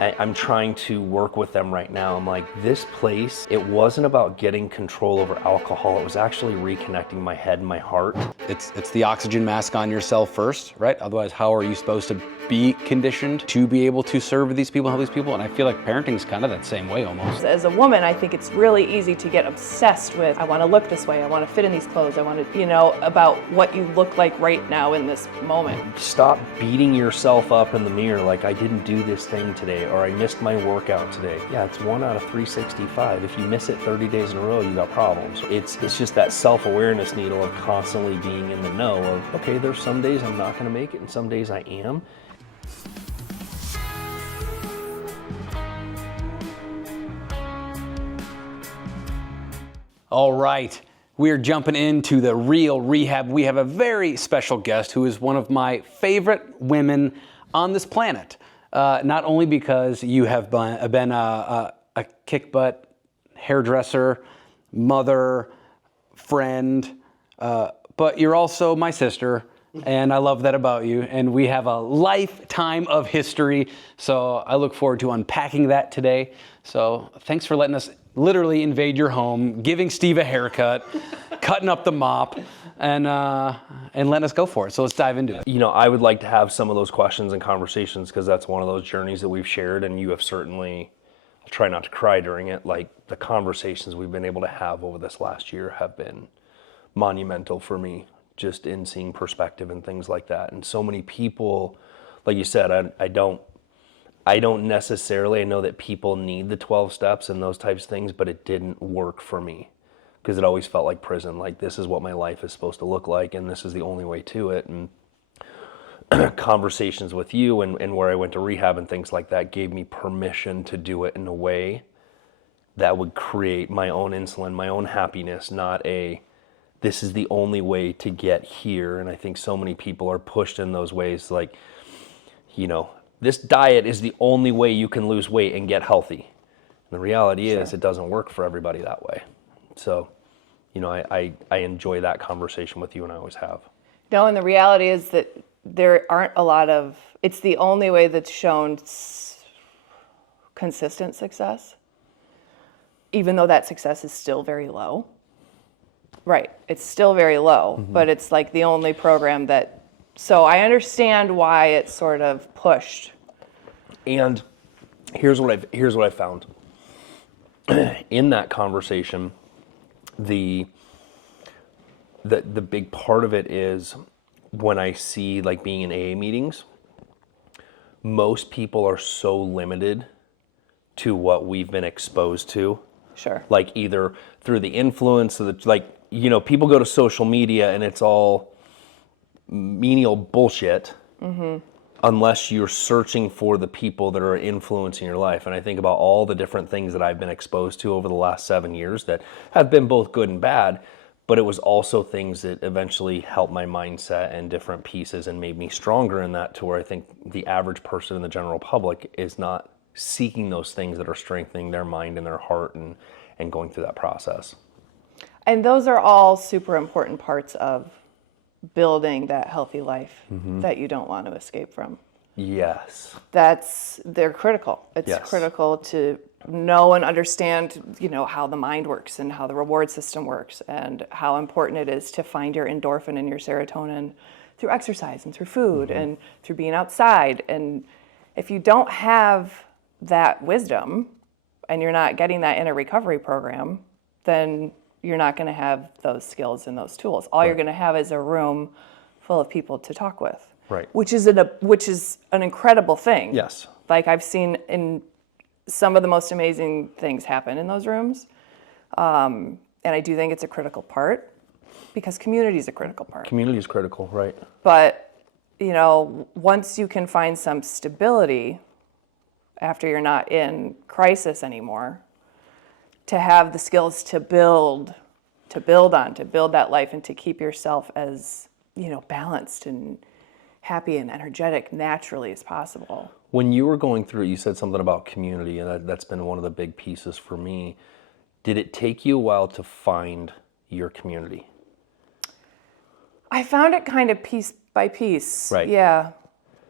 I'm trying to work with them right now. I'm like, this place, it wasn't about getting control over alcohol. It was actually reconnecting my head and my heart. It's the oxygen mask on yourself first, right? Otherwise, how are you supposed to be conditioned to be able to serve these people, help these people? And I feel like parenting is kind of that same way almost. As a woman, I think it's really easy to get obsessed with, I want to look this way, I want to fit in these clothes, I want to, about what you look like right now in this moment. Stop beating yourself up in the mirror like, I didn't do this thing today, or I missed my workout today. Yeah, it's 1 out of 365. If you miss it 30 days in a row, you got problems. It's just that self-awareness needle of constantly being in the know of, okay, there's some days I'm not going to make it and some days I am. All right, we are jumping into the Real Rehab. We have a very special guest who is one of my favorite women on this planet. Not only because you have been a kick-butt hairdresser, mother, friend, but you're also my sister, and I love that about you. And we have a lifetime of history, so I look forward to unpacking that today. So thanks for letting us literally invade your home, giving Steve a haircut, cutting up the mop, and letting us go for it. So let's dive into it. I would like to have some of those questions and conversations because that's one of those journeys that we've shared, and you have certainly, I'll try not to cry during it, like the conversations we've been able to have over this last year have been monumental for me, just in seeing perspective and things like that. And so many people, like you said, I don't necessarily, I know that people need the 12 steps and those types of things, but it didn't work for me because it always felt like prison. Like, this is what my life is supposed to look like and this is the only way to it. And conversations with you and where I went to rehab and things like that gave me permission to do it in a way that would create my own insulin, my own happiness, not this is the only way to get here. And I think so many people are pushed in those ways, like, this diet is the only way you can lose weight and get healthy. And the reality is it doesn't work for everybody that way. So, I enjoy that conversation with you, and I always have. No, and the reality is that there aren't a lot of, it's the only way that's shown consistent success, even though that success is still very low. Right, it's still very low, but it's like the only program that, so I understand why it's sort of pushed. And here's what I found. In that conversation, the big part of it is when I see, like, being in AA meetings, most people are so limited to what we've been exposed to. Sure. Like, either through the influence of people go to social media and it's all menial bullshit. Unless you're searching for the people that are influencing your life. And I think about all the different things that I've been exposed to over the last 7 years that have been both good and bad, but it was also things that eventually helped my mindset and different pieces and made me stronger in that, to where I think the average person in the general public is not seeking those things that are strengthening their mind and their heart and going through that process. And those are all super important parts of building that healthy life that you don't want to escape from. Yes. They're critical. It's critical to know and understand, how the mind works and how the reward system works and how important it is to find your endorphin and your serotonin through exercise and through food and through being outside. And if you don't have that wisdom and you're not getting that in a recovery program, then you're not going to have those skills and those tools. All you're going to have is a room full of people to talk with. Right. Which is an incredible thing. Yes. Like, I've seen in some of the most amazing things happen in those rooms. And I do think it's a critical part because community is a critical part. Community is critical, right. But, once you can find some stability after you're not in crisis anymore, to have the skills to build that life and to keep yourself as, balanced and happy and energetic naturally as possible. When you were going through it, you said something about community, and that's been one of the big pieces for me. Did it take you a while to find your community? I found it kind of piece by piece. Right. Yeah.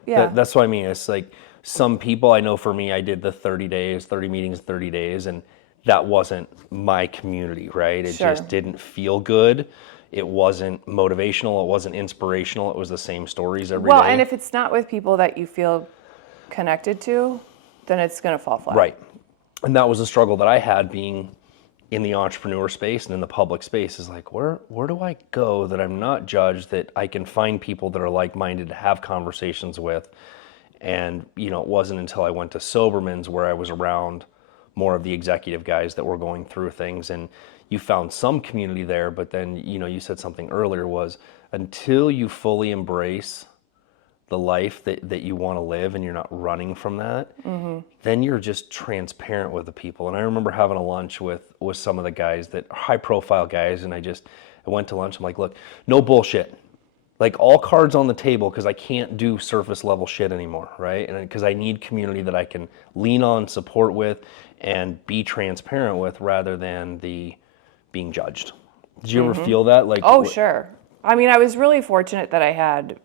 That's what I mean. It's like, some people, I know for me, I did the 30 days, 30 meetings, 30 days, and that wasn't my community, right? It Sure. just didn't feel good. It wasn't motivational. It wasn't inspirational. It was the same stories every day. Well, and if it's not with people that you feel connected to, then it's going to fall flat. Right. And that was a struggle that I had being in the entrepreneur space and in the public space, is like, where do I go that I'm not judged, that I can find people that are like-minded to have conversations with? And, it wasn't until I went to Soberman's where I was around more of the executive guys that were going through things, and you found some community there. But then, you said something earlier, was until you fully embrace the life that you want to live and you're not running from that, then you're just transparent with the people. And I remember having a lunch with some of the guys, that high profile guys, and I went to lunch. I'm like, look, no bullshit. Like, all cards on the table, because I can't do surface level shit anymore, right? And because I need community that I can lean on, support with, and be transparent with, rather than the being judged. Did you ever feel that? Like, Oh, sure. I mean, I was really fortunate that I had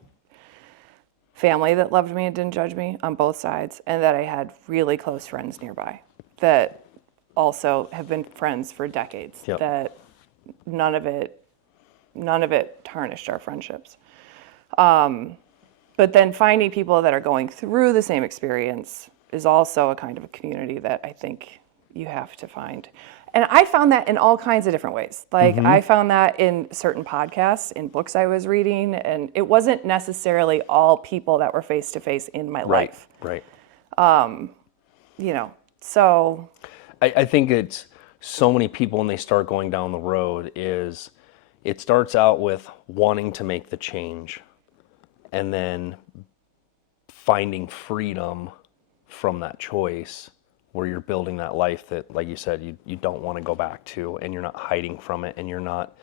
family that loved me and didn't judge me on both sides, and that I had really close friends nearby that also have been friends for decades. Yep. That none of it tarnished our friendships. But then finding people that are going through the same experience is also a kind of a community that I think you have to find. And I found that in all kinds of different ways. Like, I found that in certain podcasts, in books I was reading, and it wasn't necessarily all people that were face to face in my life. Right. So. I think it's so many people, when they start going down the road, is it starts out with wanting to make the change, and then finding freedom from that choice, where you're building that life that, like you said, you don't want to go back to, and you're not hiding from it, and you're not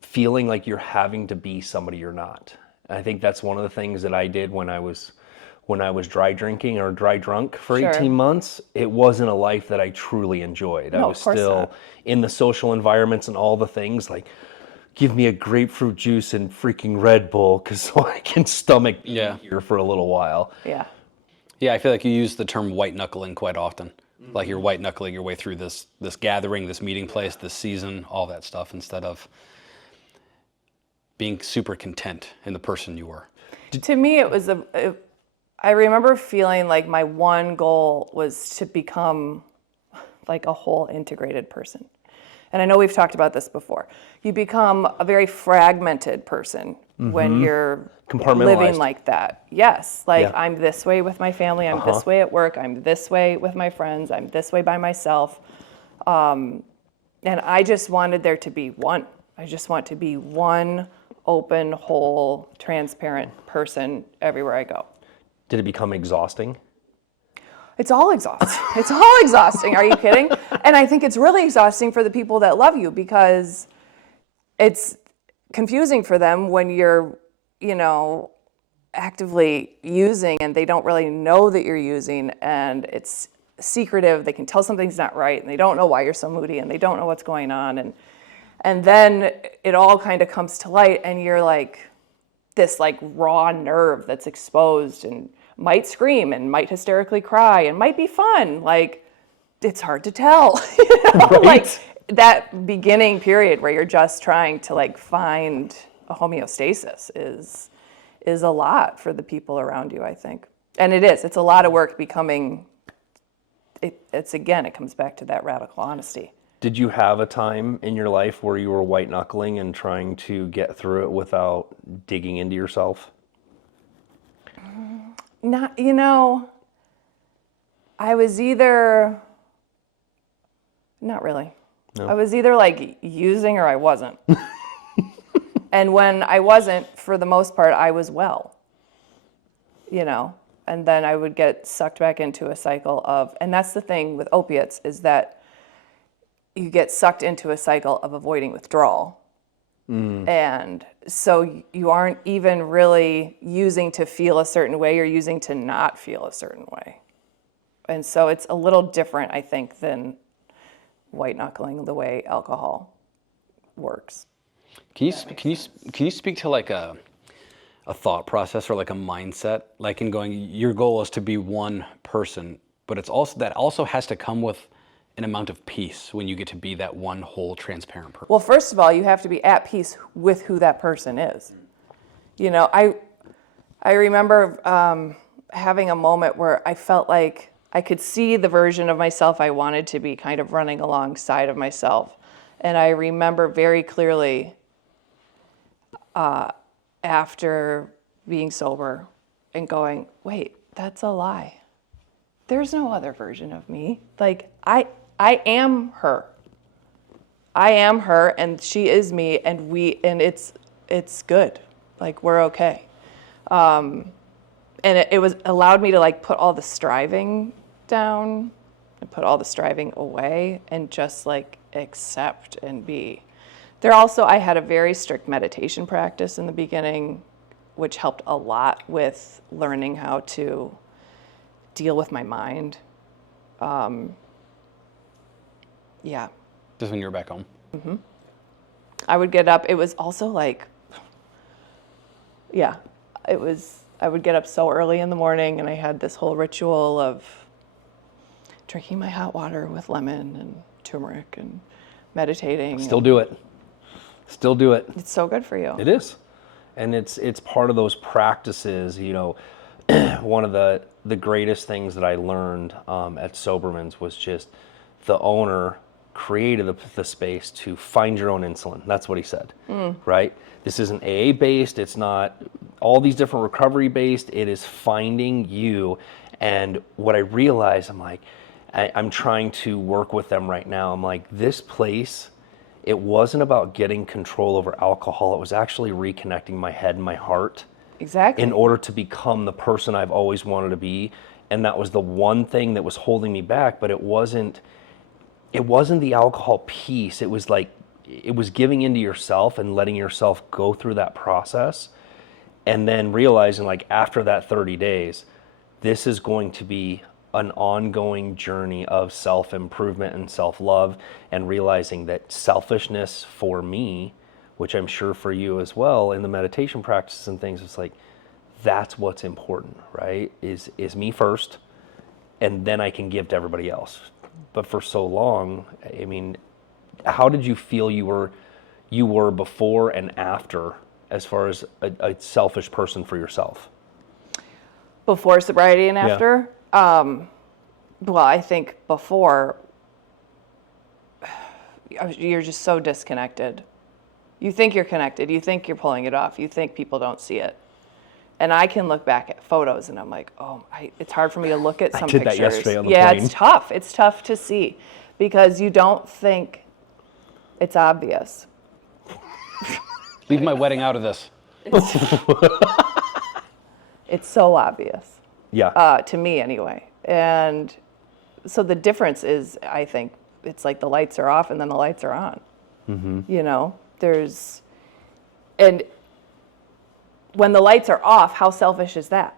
feeling like you're having to be somebody you're not. And I think that's one of the things that I did when I was dry drinking or dry drunk for Sure. 18 months. It wasn't a life that I truly enjoyed. I No, was of course still not. in the social environments and all the things, like, give me a grapefruit juice and freaking Red Bull, so I can stomach being here for a little while. Yeah. Yeah, I feel like you use the term white knuckling quite often. Like, you're white knuckling your way through this gathering, this meeting place, this season, all that stuff, instead of being super content in the person you were. To me, it was I remember feeling like my one goal was to become like a whole integrated person. And I know we've talked about this before. You become a very fragmented person when you're living like that. Yes, like, I'm this way with my family, I'm this way at work, I'm this way with my friends, I'm this way by myself. And I just wanted there to be one. I just want to be one open, whole, transparent person everywhere I go. Did it become exhausting? It's all exhausting. It's all exhausting. Are you kidding? And I think it's really exhausting for the people that love you, because it's confusing for them when you're, actively using and they don't really know that you're using, and it's secretive. They can tell something's not right, and they don't know why you're so moody, and they don't know what's going on. And then it all kind of comes to light, and you're like this like raw nerve that's exposed, and might scream and might hysterically cry and might be fun. Like, it's hard to tell. Right. Like, that beginning period where you're just trying to like find a homeostasis is a lot for the people around you, I think. And it's a lot of work becoming, it comes back to that radical honesty. Did you have a time in your life where you were white knuckling and trying to get through it without digging into yourself? Not, I was either, not really. No. I was either like using or I wasn't. And when I wasn't, for the most part, I was well, and then I would get sucked back into a cycle of, and that's the thing with opiates, is that you get sucked into a cycle of avoiding withdrawal. And so you aren't even really using to feel a certain way, you're using to not feel a certain way. And so it's a little different, I think, than white knuckling the way alcohol works. Can you speak to like a a thought process or like a mindset, like in going, your goal is to be one person, but it's also, that also has to come with an amount of peace when you get to be that one whole transparent person. Well, first of all, you have to be at peace with who that person is. You know, I remember having a moment where I felt like I could see the version of myself I wanted to be kind of running alongside of myself. And I remember very clearly after being sober and going, wait, that's a lie. There's no other version of me. Like, I am her. I am her, and she is me, and it's good. Like, we're okay. And it was allowed me to like put all the striving down and put all the striving away and just like accept and be. I had a very strict meditation practice in the beginning, which helped a lot with learning how to deal with my mind. Yeah. Just when you were back home? Mm-hmm. I would get up. It was also like, yeah, I would get up so early in the morning, and I had this whole ritual of drinking my hot water with lemon and turmeric and meditating. Still do it. Still do it. It's so good for you. It is. And it's part of those practices, you know. One of the greatest things that I learned at Soberman's was just the owner created the space to find your own insulin. That's what he said, right? This isn't AA based. It's not all these different recovery based. It is finding you. And what I realized, I'm like, I'm trying to work with them right now. I'm like, this place, it wasn't about getting control over alcohol. It was actually reconnecting my head and my heart. Exactly. In order to become the person I've always wanted to be. And that was the one thing that was holding me back, but it wasn't the alcohol piece. It was like, it was giving into yourself and letting yourself go through that process. And then realizing, like, after that 30 days, this is going to be an ongoing journey of self-improvement and self-love, and realizing that selfishness for me, which I'm sure for you as well, in the meditation practices and things, it's like, that's what's important, right? Is me first, and then I can give to everybody else. But for so long, I mean, how did you feel you were before and after, as far as a selfish person for yourself? Before sobriety and after? Yeah. Well, I think before, you're just so disconnected. You think you're connected. You think you're pulling it off. You think people don't see it. And I can look back at photos and I'm like, it's hard for me to look at some pictures. I did that yesterday on the plane. plane. It's tough. It's tough to see because you don't think it's obvious. Leave my wedding out of this. It's so obvious. Yeah. To me anyway. And so the difference is, I think, it's like the lights are off and then the lights are on. Mm-hmm. You know, and when the lights are off, how selfish is that?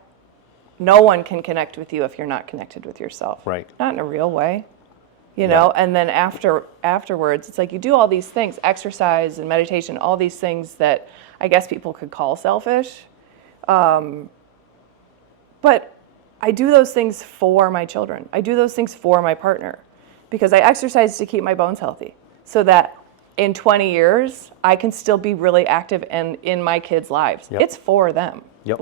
No one can connect with you if you're not connected with yourself. Right. Not in a real way. You know, and then afterwards, it's like you do all these things, exercise and meditation, all these things that I guess people could call selfish. But I do those things for my children. I do those things for my partner because I exercise to keep my bones healthy so that in 20 years, I can still be really active and in my kids' lives. Yep. It's for them. Yep.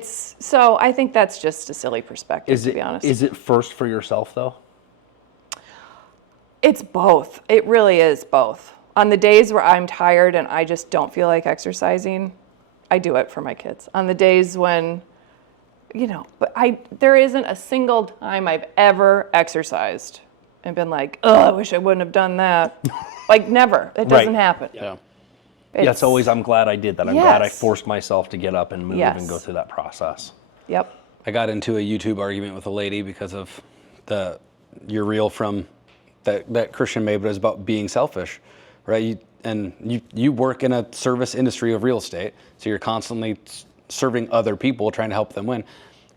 So I think that's just a silly perspective, to be honest. Is it first for yourself though? It's both. It really is both. On the days where I'm tired and I just don't feel like exercising, I do it for my kids. On the days when, there isn't a single time I've ever exercised and been like, I wish I wouldn't have done that. Like, never. It doesn't happen. Yeah. It's always, I'm glad I did that. I'm glad I forced myself to get up and move and go through that process. Yep. I got into a YouTube argument with a lady because of your reel from that Christian made, but it was about being selfish, right? You work in a service industry of real estate, so you're constantly serving other people, trying to help them win.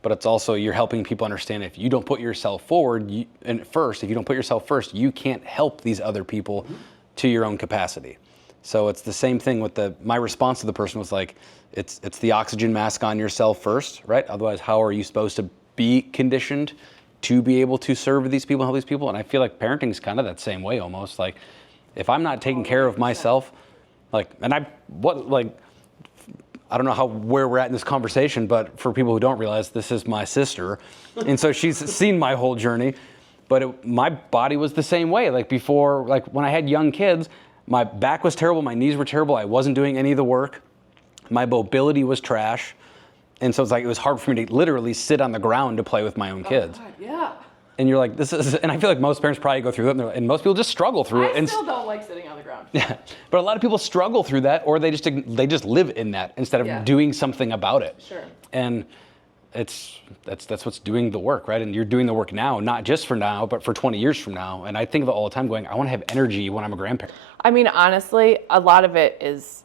But it's also, you're helping people understand if you don't put yourself forward, if you don't put yourself first, you can't help these other people to your own capacity. So it's the same thing with my response to the person was like, it's the oxygen mask on yourself first, right? Otherwise, how are you supposed to be conditioned to be able to serve these people, help these people? And I feel like parenting is kind of that same way almost. Like, if I'm not taking care of myself, I don't know where we're at in this conversation, but for people who don't realize, this is my sister. And so she's seen my whole journey, but my body was the same way. Like before, like when I had young kids, my back was terrible, my knees were terrible, I wasn't doing any of the work, my mobility was trash, and so it's like it was hard for me to literally sit on the ground to play with my own kids. God, yeah. And you're like, and I feel like most parents probably go through it, and most people just struggle through it. I still don't like sitting on the ground. Yeah, but a lot of people struggle through that, or they just live in that instead of doing something about it. Sure. And that's what's doing the work, right? And you're doing the work now, not just for now, but for 20 years from now. And I think of it all the time going, I want to have energy when I'm a grandparent. I mean, honestly, a lot of it is,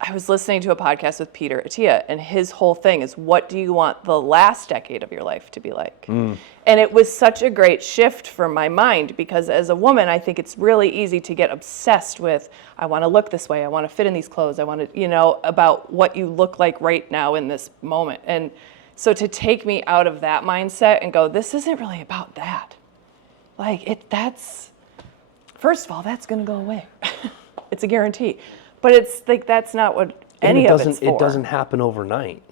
I was listening to a podcast with Peter Attia, and his whole thing is, what do you want the last decade of your life to be like? And it was such a great shift for my mind, because as a woman, I think it's really easy to get obsessed with, I want to look this way, I want to fit in these clothes, I want to, about what you look like right now in this moment. And so to take me out of that mindset and go, this isn't really about that. First of all, that's going to go away. It's a guarantee. But it's like, that's not what any of it's for. It doesn't happen overnight.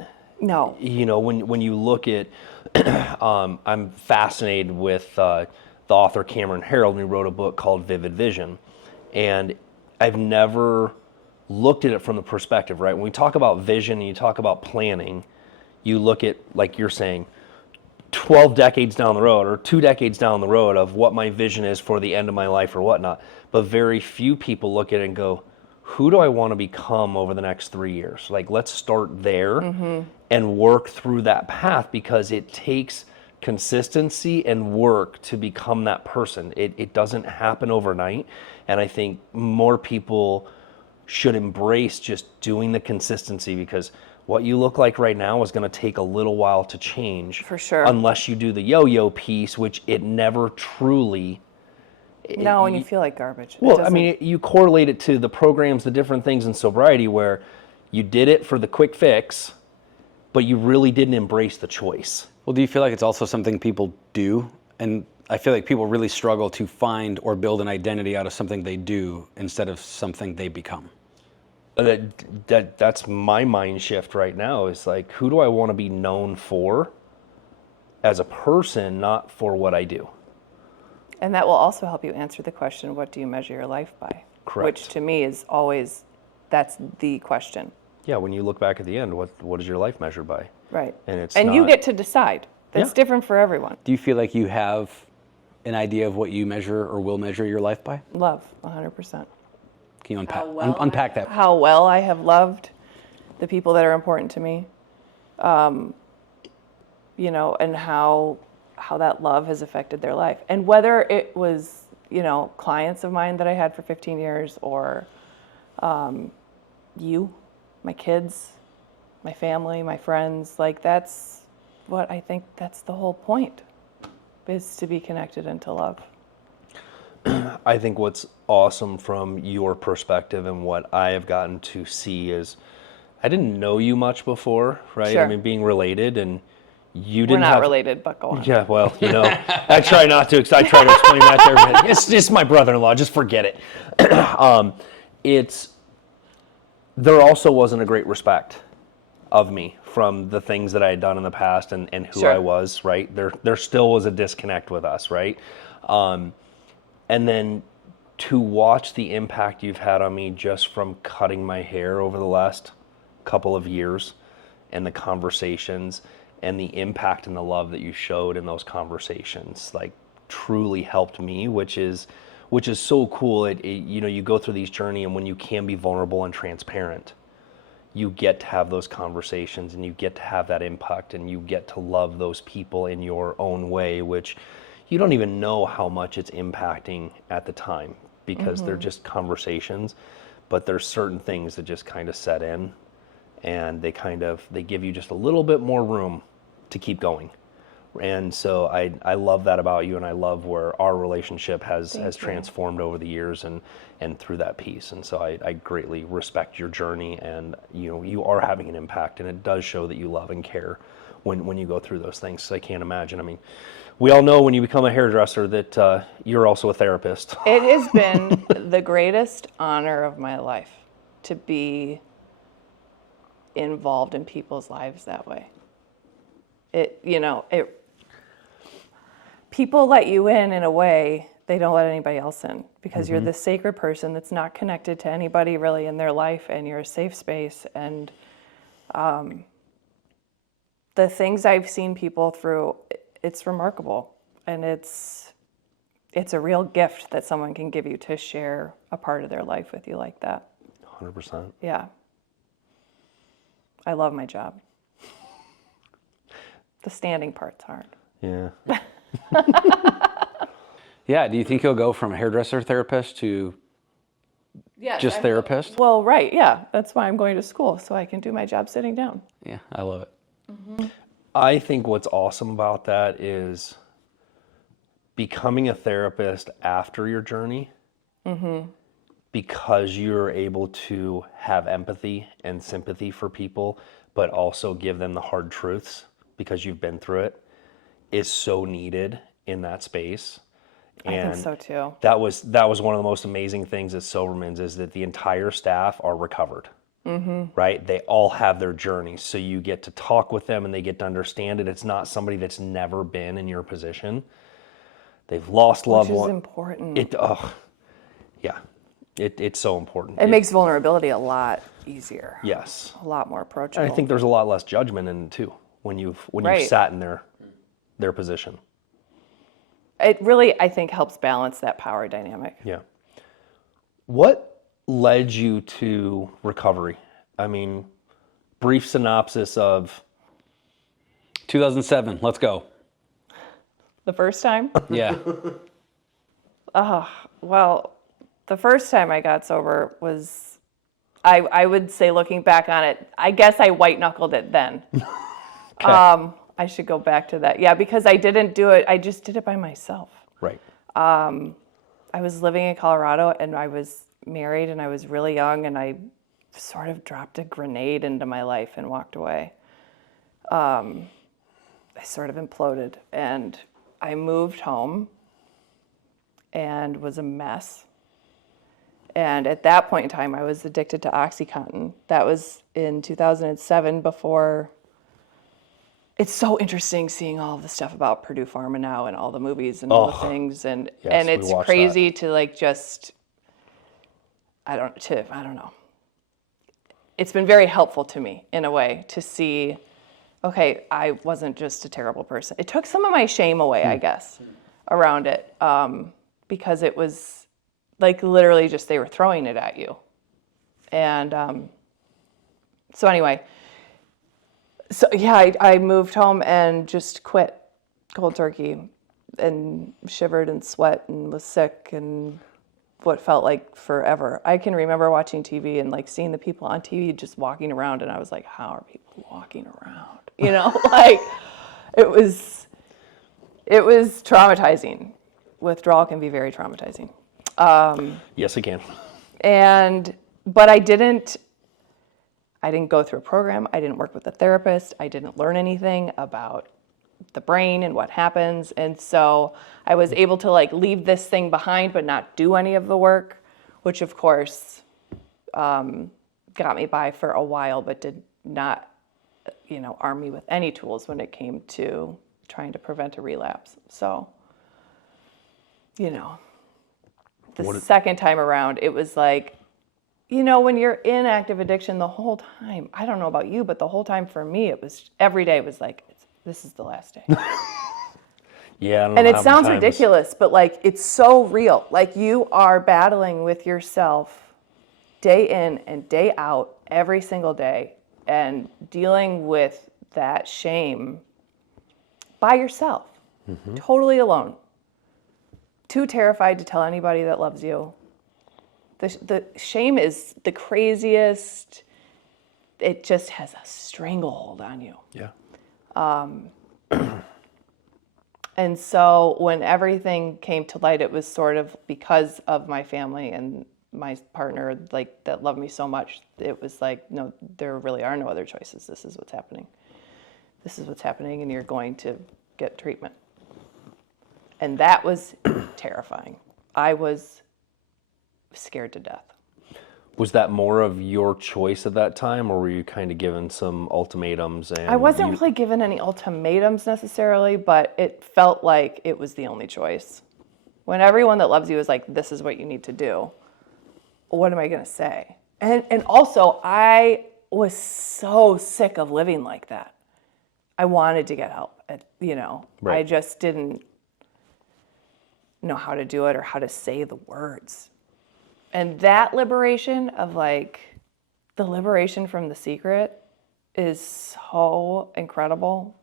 No. When you look at, I'm fascinated with the author Cameron Herold, who wrote a book called Vivid Vision. And I've never looked at it from the perspective, right? When we talk about vision and you talk about planning, you look at, like you're saying, 12 decades down the road or 2 decades down the road of what my vision is for the end of my life or whatnot. But very few people look at it and go, who do I want to become over the next 3 years? Like, let's start there and work through that path, because it takes consistency and work to become that person. It doesn't happen overnight. And I think more people should embrace just doing the consistency, because what you look like right now is going to take a little while to change. For sure. Unless you do the yo-yo piece, which it never truly... No, and you feel like garbage. Well, I mean, you correlate it to the programs, the different things in sobriety, where you did it for the quick fix, but you really didn't embrace the choice. Well, do you feel like it's also something people do? And I feel like people really struggle to find or build an identity out of something they do instead of something they become. That's my mind shift right now, is like, who do I want to be known for as a person, not for what I do? And that will also help you answer the question, what do you measure your life by? Correct. Which to me is always, that's the question. Yeah, when you look back at the end, what is your life measured by? Right. And you get to decide. That's different for everyone. Do you feel like you have an idea of what you measure or will measure your life by? Love, 100%. Can you unpack that? How well I have loved the people that are important to me, and how that love has affected their life. And whether it was, clients of mine that I had for 15 years, or you, my kids, my family, my friends, like, that's what I think, that's the whole point, is to be connected and to love. I think what's awesome from your perspective and what I have gotten to see is, I didn't know you much before, right? Sure. I mean, being related, and you didn't We're not have... related, but go on. Yeah, well, I try not to, because I try to explain that to everybody. It's just my brother-in-law, just forget it. There also wasn't a great respect of me from the things that I had done in the past and who Sure. I was, right? There still was a disconnect with us, right? And then to watch the impact you've had on me just from cutting my hair over the last couple of years, and the conversations and the impact and the love that you showed in those conversations, like, truly helped me, which is so cool. You go through these journey, and when you can be vulnerable and transparent, you get to have those conversations, and you get to have that impact, and you get to love those people in your own way, which you don't even know how much it's impacting at the time, because they're just conversations. But there's certain things that just kind of set in, and they give you just a little bit more room to keep going, And so I love that about you, and I love where our relationship has transformed over the years and through that piece. And so I greatly respect your journey, and you are having an impact, and it does show that you love and care when you go through those things. So I can't imagine. I mean, we all know when you become a hairdresser that you're also a therapist. It has been the greatest honor of my life to be involved in people's lives that way. People let you in a way they don't let anybody else in, because you're this sacred person that's not connected to anybody really in their life, and you're a safe space. And the things I've seen people through, it's remarkable. And it's a real gift that someone can give you to share a part of their life with you like that. 100%. Yeah. I love my job. The standing part's hard. Yeah. Yeah, do you think you'll go from hairdresser therapist to just therapist? Well, right, yeah. That's why I'm going to school, so I can do my job sitting down. Yeah, I love it. I think what's awesome about that is becoming a therapist after your journey, because you're able to have empathy and sympathy for people, but also give them the hard truths because you've been through it, is so needed in that space. And I think so too. that was one of the most amazing things at Silverman's, is that the entire staff are recovered. Right? They all have their journeys. So you get to talk with them and they get to understand it. It's not somebody that's never been in your position. They've lost loved ones. Which is important. It's so important. It makes vulnerability a lot easier. Yes. A lot more approachable. I think there's a lot less judgment in it too when you've sat in their position. It really, I think, helps balance that power dynamic. Yeah. What led you to recovery? I mean, brief synopsis of 2007, let's go. The first time? Yeah. Well, the first time I got sober was, I would say, looking back on it, I guess I white knuckled it then. Okay. I should go back to that. Yeah, because I didn't do it. I just did it by myself. Right. I was living in Colorado, and I was married, and I was really young, and I sort of dropped a grenade into my life and walked away. I sort of imploded, and I moved home and was a mess. And at that point in time, I was addicted to OxyContin. That was in 2007, before. It's so interesting seeing all the stuff about Purdue Pharma now, and all the movies and all the things, and it's crazy to I don't know. It's been very helpful to me in a way to see, okay, I wasn't just a terrible person. It took some of my shame away, I guess, around it, because it was like literally just they were throwing it at you. And so anyway. So yeah, I moved home and just quit cold turkey, and shivered and sweat and was sick and what felt like forever. I can remember watching TV and seeing the people on TV just walking around, and I was like, how are people walking around? It was traumatizing. Withdrawal can be very traumatizing. Yes, it can. But I didn't go through a program. I didn't work with a therapist. I didn't learn anything about the brain and what happens. And so I was able to leave this thing behind, but not do any of the work, which of course got me by for a while, but did not, arm me with any tools when it came to trying to prevent a relapse. So, the second time around, it was like, when you're in active addiction the whole time, I don't know about you, but the whole time for me, it was every day was like, this is the last day. Yeah. I don't know and it how sounds many times. ridiculous, but it's so real. You are battling with yourself day in and day out every single day, and dealing with that shame by yourself, totally alone. Too terrified to tell anybody that loves you. The shame is the craziest. It just has a stranglehold on you. Yeah. And so when everything came to light, it was sort of because of my family and my partner, like, that loved me so much. It was like, no, there really are no other choices. This is what's happening. This is what's happening, and you're going to get treatment. And that was terrifying. I was scared to death. Was that more of your choice at that time, or were you kind of given some ultimatums? And I wasn't really given any ultimatums necessarily, but it felt like it was the only choice. When everyone that loves you is like, this is what you need to do, what am I going to say? And also, I was so sick of living like that. I wanted to get help, Right. I just didn't know how to do it or how to say the words. And that liberation of, like, the liberation from the secret is so incredible.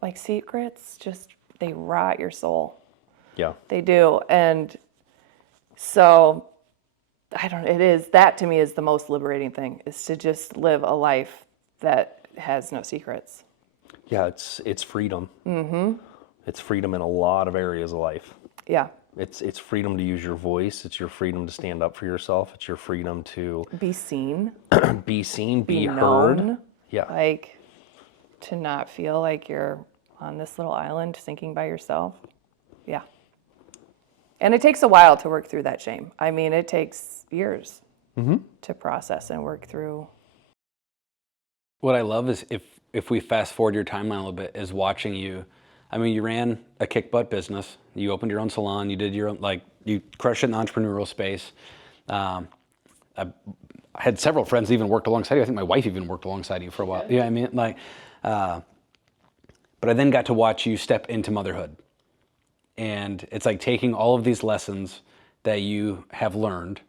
Like, secrets just, they rot your soul. Yeah. They do. And so, that to me is the most liberating thing, is to just live a life that has no secrets. Yeah, it's freedom. Mm-hmm. It's freedom in a lot of areas of life. Yeah. It's freedom to use your voice. It's your freedom to stand up for yourself. It's your freedom to Be seen. be seen, be known. heard. Yeah. Like, to not feel like you're on this little island sinking by yourself. Yeah. And it takes a while to work through that shame. I mean, it takes years to process and work through. What I love is if we fast forward your timeline a little bit, is watching you. I mean, you ran a kick butt business. You opened your own salon. You did your own, like, you crushed it in the entrepreneurial space. I had several friends that even worked alongside you. I think my wife even worked alongside you for a while. Yeah, I mean, like, but I then got to watch you step into motherhood. And it's like taking all of these lessons that you have learned.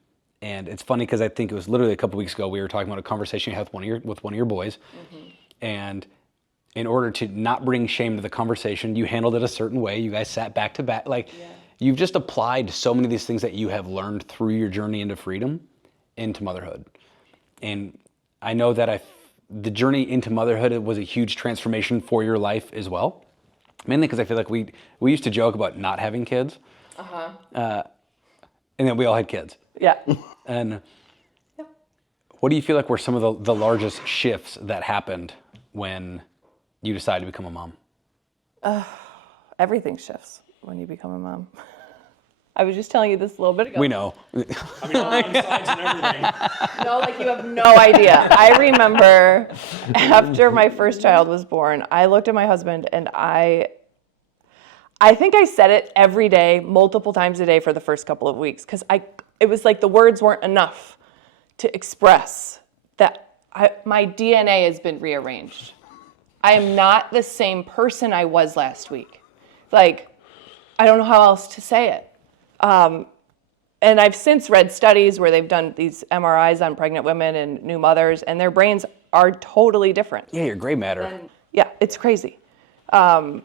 And it's funny because I think it was literally a couple weeks ago, we were talking about a conversation you had with one of your boys. Mm-hmm. And in order to not bring shame to the conversation, you handled it a certain way. You guys sat back to back. Like, you've just applied so many of these things that you have learned through your journey into freedom, into motherhood. And I know that the journey into motherhood was a huge transformation for your life as well. Mainly because I feel like we used to joke about not having kids. And then we all had kids. Yeah. And what do you feel like were some of the largest shifts that happened when you decided to become a mom? Everything shifts when you become a mom. I was just telling you this a little bit ago. We know. I mean, all the sides and everything. No, like, you have no idea. I remember after my first child was born, I looked at my husband and I think I said it every day, multiple times a day for the first couple of weeks, because it was like the words weren't enough to express that my DNA has been rearranged. I am not the same person I was last week. Like, I don't know how else to say it. And I've since read studies where they've done these MRIs on pregnant women and new mothers, and their brains are totally different. Yeah, your gray matter. Yeah, it's crazy. But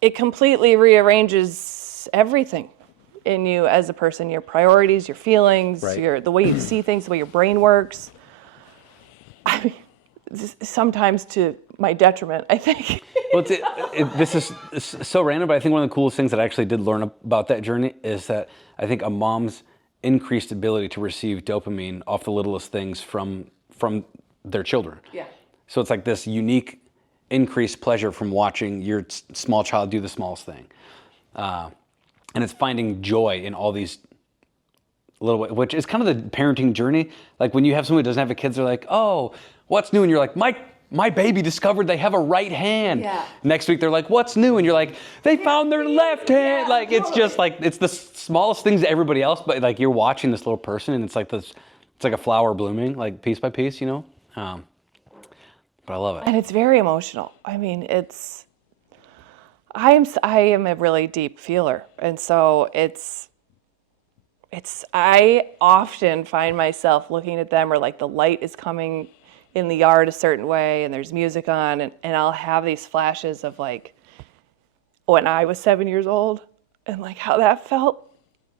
it completely rearranges everything in you as a person, your priorities, your feelings, Right. the way you see things, the way your brain works. I mean, sometimes to my detriment, I think. Well, this is so random, but I think one of the coolest things that I actually did learn about that journey is that I think a mom's increased ability to receive dopamine off the littlest things from their children. Yeah. So it's like this unique increased pleasure from watching your small child do the smallest thing. And it's finding joy in all these little, which is kind of the parenting journey. Like when you have someone who doesn't have a kid, they're like, oh, what's new? And you're like, my baby discovered they have a right hand. Yeah. Next week, they're like, what's new? And you're like, they found their left hand. Yeah, like, it's just like, it's the smallest things to everybody else, but like you're watching this little person and it's like a flower blooming, like piece by piece, you know? But I love it. And it's very emotional. I mean, I am a really deep feeler. And so I often find myself looking at them, or like the light is coming in the yard a certain way and there's music on, and I'll have these flashes of like when I was 7 years old and like how that felt.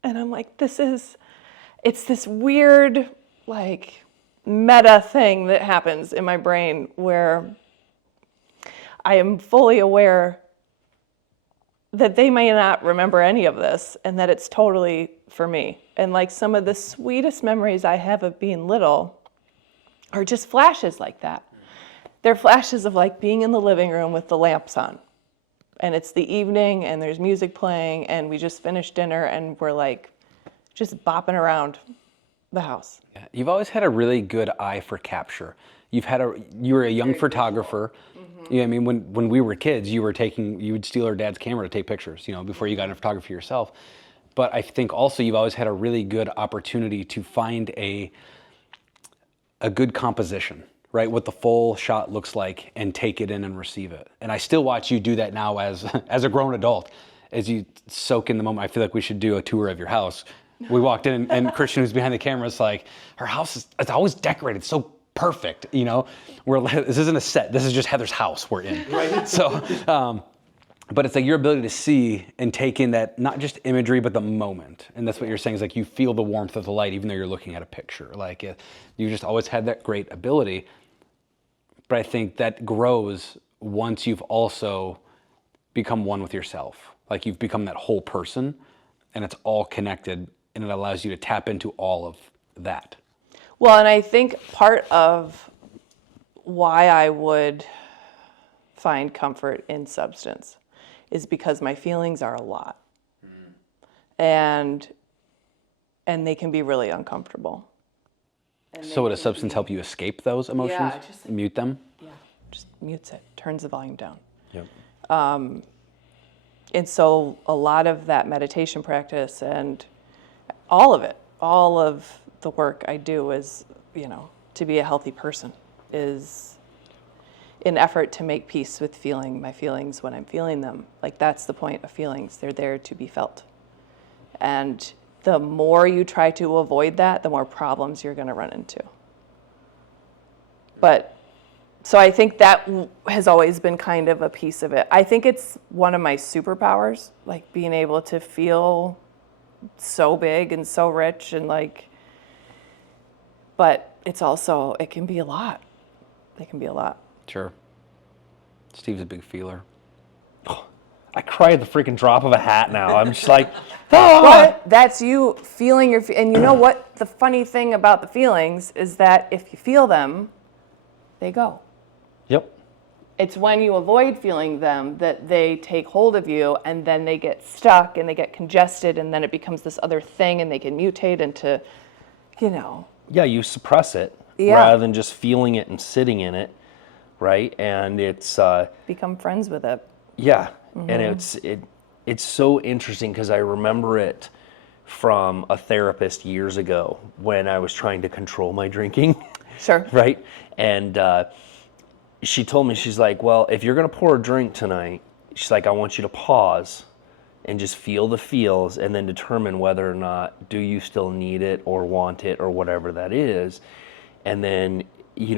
And I'm like, it's this weird like meta thing that happens in my brain where I am fully aware that they may not remember any of this and that it's totally for me. And like some of the sweetest memories I have of being little are just flashes like that. They're flashes of like being in the living room with the lamps on. And it's the evening and there's music playing and we just finished dinner and we're like just bopping around the house. Yeah. You've always had a really good eye for capture. You were a young photographer. Mm-hmm. I mean, when we were kids, you would steal our dad's camera to take pictures, before you got into photography yourself. But I think also you've always had a really good opportunity to find a good composition, right? What the full shot looks like and take it in and receive it. And I still watch you do that now as a grown adult, as you soak in the moment. I feel like we should do a tour of your house. We walked in and Christian, who's behind the camera, is like, her house it's always decorated so perfect, this isn't a set, this is just Heather's house we're in. Right. So, but it's like your ability to see and take in that, not just imagery, but the moment. And that's what you're saying is like you feel the warmth of the light, even though you're looking at a picture. Like you just always had that great ability. But I think that grows once you've also become one with yourself. Like you've become that whole person and it's all connected and it allows you to tap into all of that. Well, and I think part of why I would find comfort in substance is because my feelings are a lot. And they can be really uncomfortable. So would a substance help you escape those emotions? Yeah, just mute them? Yeah, just mutes it, turns the volume down. Yep. And so a lot of that meditation practice and all of the work I do is, to be a healthy person is an effort to make peace with feeling my feelings when I'm feeling them. Like that's the point of feelings. They're there to be felt. And the more you try to avoid that, the more problems you're going to run into. But so I think that has always been kind of a piece of it. I think it's one of my superpowers, like being able to feel so big and so rich and like, but it's also, it can be a lot. It can be a lot. Sure. Steve's a big feeler. I cry at the freaking drop of a hat now. I'm just like, But that's you feeling and you know what the funny thing about the feelings is that if you feel them, they go. Yep. It's when you avoid feeling them that they take hold of you and then they get stuck and they get congested and then it becomes this other thing and they can mutate into, Yeah, you suppress it rather than just feeling it and sitting in it, right? And it's become friends with it. Yeah, and it's so interesting because I remember it from a therapist years ago when I was trying to control my drinking. Sure. Right? And she told me, she's like, well, if you're going to pour a drink tonight, she's like, I want you to pause and just feel the feels and then determine whether or not do you still need it or want it or whatever that is. And then,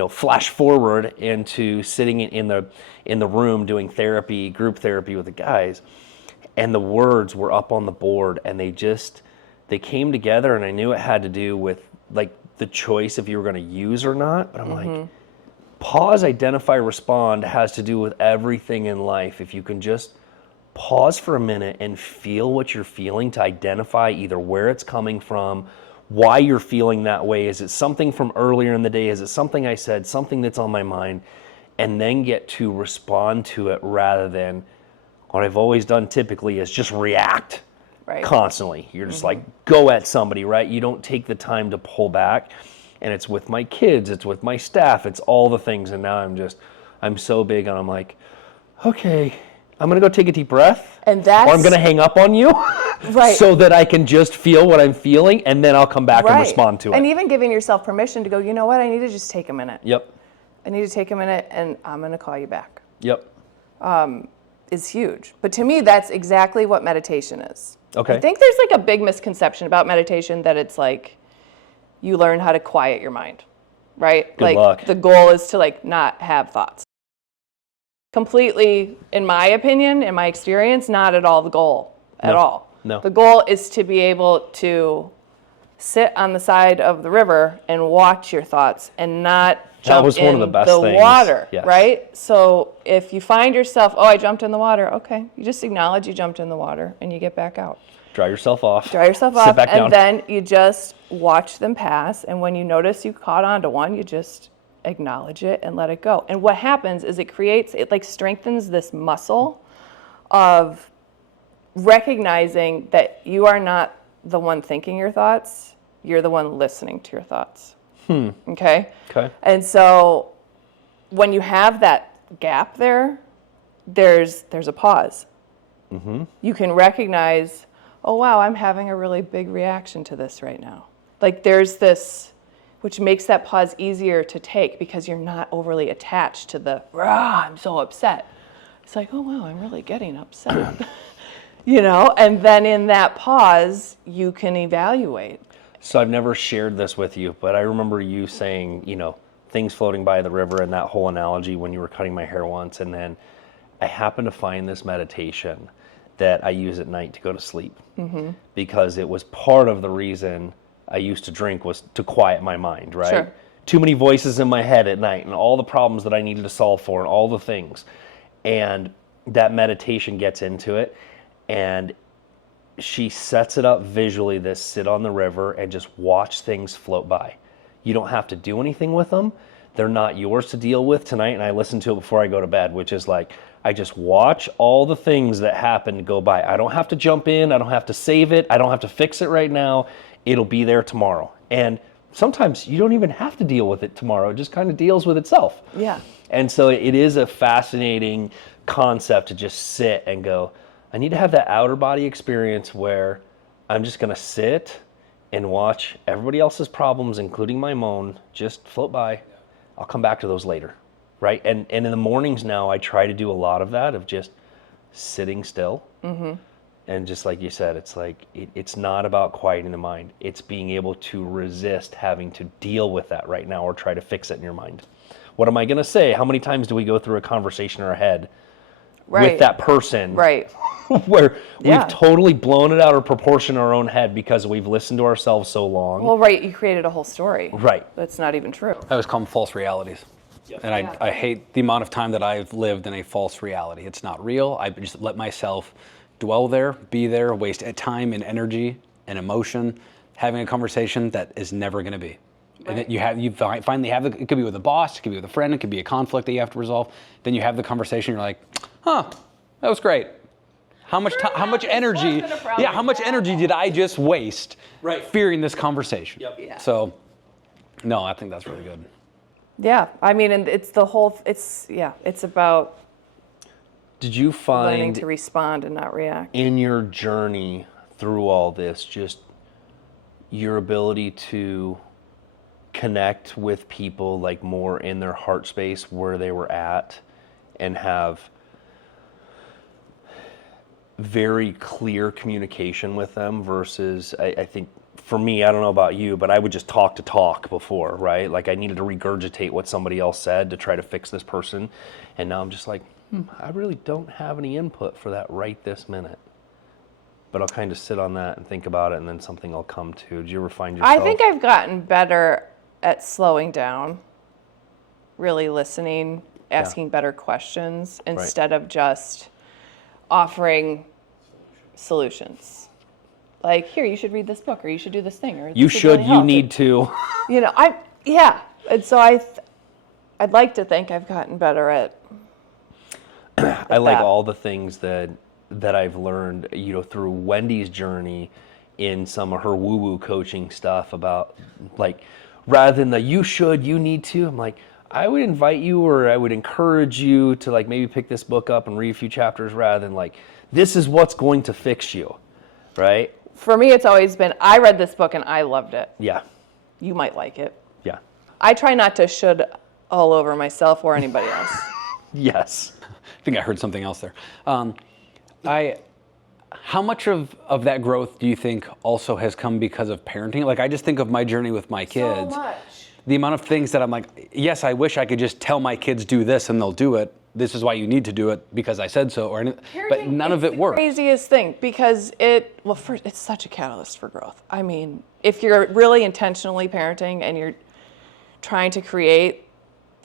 flash forward into sitting in the room doing therapy, group therapy with the guys, and the words were up on the board and they came together and I knew it had to do with like the choice if you were going to use or not. But I'm like, pause, identify, respond has to do with everything in life. If you can just pause for a minute and feel what you're feeling to identify either where it's coming from, why you're feeling that way. Is it something from earlier in the day? Is it something I said, something that's on my mind? And then get to respond to it rather than what I've always done typically is just react constantly. You're just like, go at somebody, right? You don't take the time to pull back. And it's with my kids, it's with my staff, it's all the things. And now I'm so big and I'm like, okay, I'm going to go take a deep breath. And that's, or I'm going to hang up on you. Right. So that I can just feel what I'm feeling and then I'll come back and respond to it. And even giving yourself permission to go, you know what, I need to just take a minute. Yep. I need to take a minute and I'm going to call you back. Yep. Is huge. But to me, that's exactly what meditation is. Okay. I think there's like a big misconception about meditation that it's like you learn how to quiet your mind, right? Good luck. The goal is to like not have thoughts. Completely, in my opinion, in my experience, not at all the goal at all. No. The goal is to be able to sit on the side of the river and watch your thoughts and not jump was one of the best the things. water, Yes. right? So if you find yourself, oh, I jumped in the water, okay, you just acknowledge you jumped in the water and you get back out. Dry yourself off. Dry yourself Sit off, back and down. then you just watch them pass. And when you notice you caught onto one, you just acknowledge it and let it go. And what happens is it like strengthens this muscle of recognizing that you are not the one thinking your thoughts, you're the one listening to your thoughts. Okay? Okay. And so when you have that gap there, there's a pause. You can recognize, oh wow, I'm having a really big reaction to this right now. Like there's this, which makes that pause easier to take because you're not overly attached to the, rah, I'm so upset. It's like, oh wow, I'm really getting upset. And then in that pause, you can evaluate. So I've never shared this with you, but I remember you saying, things floating by the river and that whole analogy when you were cutting my hair once. And then I happened to find this meditation that I use at night to go to sleep because it was part of the reason I used to drink was to quiet my mind, right? Sure. Too many voices in my head at night and all the problems that I needed to solve for and all the things. And that meditation gets into it. And she sets it up visually, this sit on the river and just watch things float by. You don't have to do anything with them. They're not yours to deal with tonight. And I listen to it before I go to bed, which is like, I just watch all the things that happen go by. I don't have to jump in. I don't have to save it. I don't have to fix it right now. It'll be there tomorrow. And sometimes you don't even have to deal with it tomorrow. It just kind of deals with itself. Yeah. And so it is a fascinating concept to just sit and go, I need to have that outer body experience where I'm just going to sit and watch everybody else's problems, including my own, just float by. I'll come back to those later, right? And in the mornings now, I try to do a lot of that, of just sitting still. And just like you said, it's like, it's not about quieting the mind. It's being able to resist having to deal with that right now or try to fix it in your mind. What am I going to say? How many times do we go through a conversation in our head with that person? Right. Where Yeah. we've totally blown it out of proportion in our own head because we've listened to ourselves so long. Well, right, you created a whole story. Right. That's not even true. That was called false realities. And I hate the amount of time that I've lived in a false reality. It's not real. I just let myself dwell there, be there, waste time and energy and emotion having a conversation that is never going to be. And then you finally have it could be with a boss, it could be with a friend, it could be a conflict that you have to resolve. Then you have the conversation, you're like, that was great. How much energy did I just waste fearing this conversation? Yeah. So no, I think that's really good. Yeah, I mean, and it's about Did you learning find to respond and not react. in your journey through all this just your ability to connect with people like more in their heart space where they were at and have very clear communication with them versus I think for me, I don't know about you, but I would just talk to talk before, right? Like I needed to regurgitate what somebody else said to try to fix this person. And now I'm just like, I really don't have any input for that right this minute. But I'll kind of sit on that and think about it and then something will come to. Did you ever find yourself? I think I've gotten better at slowing down, really listening, asking better questions instead of just offering solutions. Like, here, you should read this book, or you should do this thing, or You this would should, really you help. need to. And so I'd like to think I've gotten better at I like that. all the things that I've learned, through Wendy's journey in some of her woo-woo coaching stuff about, like, rather than the you should, you need to, I'm like, I would invite you or I would encourage you to, like, maybe pick this book up and read a few chapters rather than, like, this is what's going to fix you, right? For me, it's always been, I read this book and I loved it. Yeah, You might like it. yeah, I try not to should all over myself or anybody else. yes. I think I heard something else there. How much of that growth do you think also has come because of parenting? Like, I just think of my journey with my kids. So much. The amount of things that I'm like, yes, I wish I could just tell my kids do this and they'll do it. This is why you need to do it because I said so. But none of it works. Craziest thing because first, it's such a catalyst for growth. I mean, if you're really intentionally parenting and you're trying to create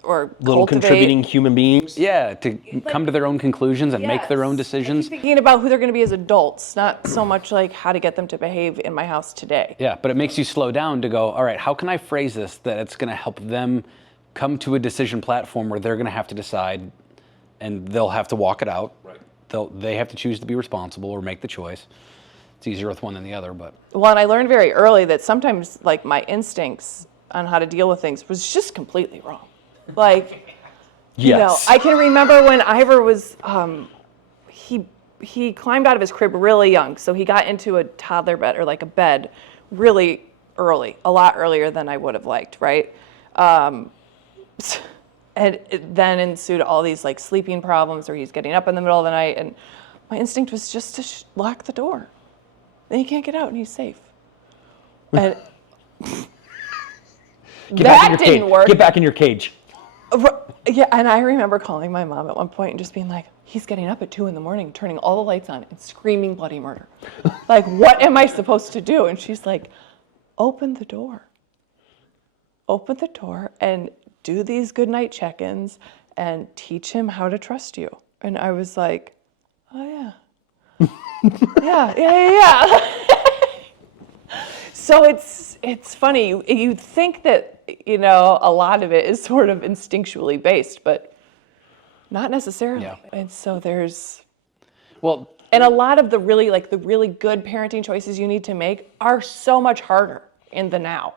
or Little cultivate. contributing human beings. Yeah, to come to their own conclusions and make their own decisions. Thinking about who they're going to be as adults, not so much like how to get them to behave in my house today. Yeah, but it makes you slow down to go, all right, how can I phrase this that it's going to help them come to a decision platform where they're going to have to decide and they'll have to walk it out. Right. They have to choose to be responsible or make the choice. It's easier with one than the other, but. Well, and I learned very early that sometimes like my instincts on how to deal with things was just completely wrong. Like, you know, Yes. I can remember when Ivor was, he climbed out of his crib really young. So he got into a toddler bed or like a bed really early, a lot earlier than I would have liked, right? And it then ensued all these like sleeping problems where he's getting up in the middle of the night. And my instinct was just to lock the door. Then he can't get out and he's safe. And that didn't work. Get back in your cage. Yeah, and I remember calling my mom at one point and just being like, he's getting up at 2 a.m, turning all the lights on and screaming bloody murder. Like, what am I supposed to do? And she's like, open the door. Open the door and do these good night check-ins and teach him how to trust you. And I was like, oh yeah. yeah. So it's funny. You think that, you know, a lot of it is sort of instinctually based, but not necessarily. Yeah. And so there's, Well, and a lot of the really good parenting choices you need to make are so much harder in the now.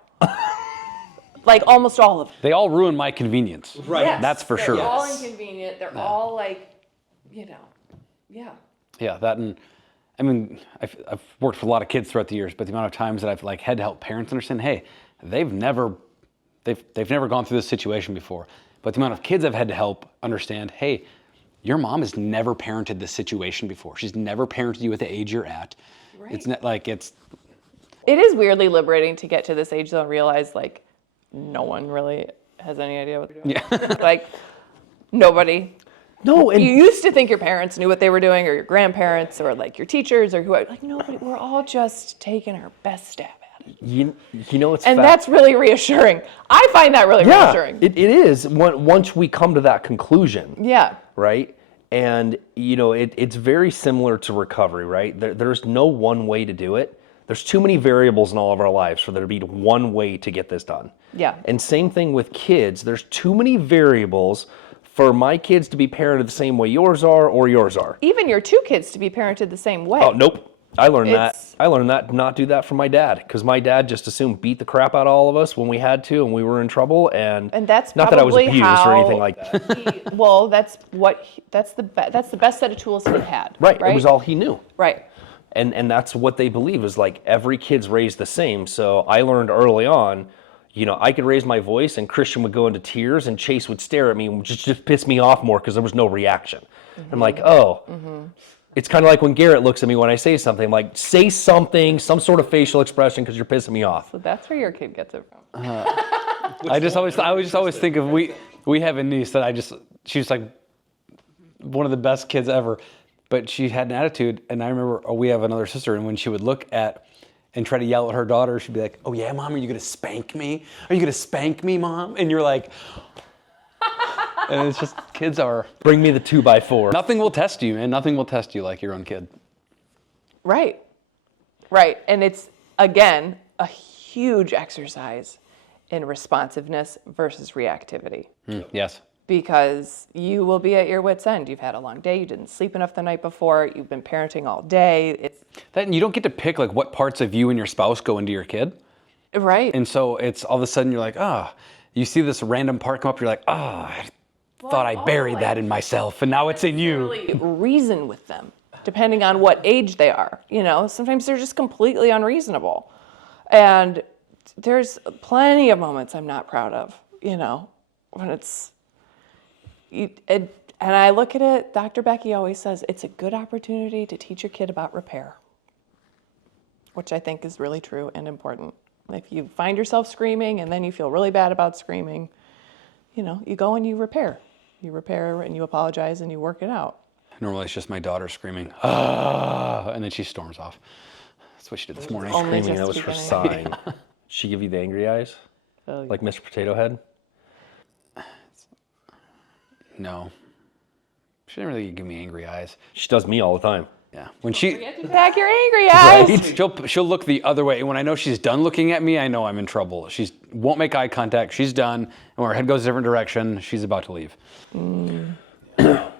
Like almost all of them. they all ruin my convenience. Right. Yes, That's for sure. They're all inconvenient. They're all like, you know, yeah. Yeah, that and I mean, I've worked with a lot of kids throughout the years, but the amount of times that I've like had to help parents understand, hey, they've never gone through this situation before. But the amount of kids I've had to help understand, hey, your mom has never parented this situation before. She's never parented you at the age you're at. Right. It's not like it's. It is weirdly liberating to get to this age though and realize like no one really has any idea what they're doing. Yeah. Like nobody. No, and You used to think your parents knew what they were doing, or your grandparents, or like your teachers, or who. Like nobody. We're all just taking our best stab at it, you know it's and that's really reassuring. I find that really reassuring. it is once we come to that conclusion. Yeah. Right? And, you know, it's very similar to recovery, right? There's no one way to do it. There's too many variables in all of our lives for there to be one way to get this done. Yeah. And same thing with kids. There's too many variables for my kids to be parented the same way yours are or yours are. Even your two kids to be parented the same way. Oh, nope. I learned It's- that not do that from my dad, because my dad just assumed beat the crap out of all of us when we had to and we were in trouble, and that's not that I was probably abused how or anything like that. Well, that's the best set of tools he had. Right. It was all he knew. Right. And that's what they believe is like every kid's raised the same. So I learned early on, you know, I could raise my voice and Christian would go into tears and Chase would stare at me, which just pissed me off more because there was no reaction. I'm like, oh. It's kind of like when Garrett looks at me when I say something. I'm like, say something, some sort of facial expression because you're pissing me off. So that's where your kid gets it from. I always think of we have a niece that she's like one of the best kids ever, but she had an attitude, and I remember we have another sister, and when she would look at and try to yell at her daughter, she'd be like, "Oh yeah, Mom, are you gonna spank me? Are you gonna spank me, Mom?" And you're like, and it's just kids are. Bring me the 2x4. Nothing will test you, man. Nothing will test you like your own kid. Right. Right. And it's, again, a huge exercise in responsiveness versus reactivity. Yes. Because you will be at your wit's end. You've had a long day. You didn't sleep enough the night before. You've been parenting all day. That you don't get to pick like what parts of you and your spouse go into your kid. Right. And so it's all of a sudden you're like, you see this random part come up, you're like, I thought I buried that in myself, and now it's in you. Really reason with them, depending on what age they are. You know, sometimes they're just completely unreasonable. And there's plenty of moments I'm not proud of, you know, when and I look at it, Dr. Becky always says, it's a good opportunity to teach your kid about repair, which I think is really true and important. If you find yourself screaming and then you feel really bad about screaming, you know, you go and you repair. You repair and you apologize and you work it out. Normally it's just my daughter screaming, and then she storms off. That's what she did this morning. Only Screaming, that just was her beginning. sign. She give you the angry eyes? Oh, yeah. Like Mr. Potato Head? No. She didn't really give me angry eyes. She does me all the time. Yeah. When she Back your angry eyes. right, she'll look the other way. When I know she's done looking at me, I know I'm in trouble. She won't make eye contact. She's done, and when her head goes a different direction, she's about to leave.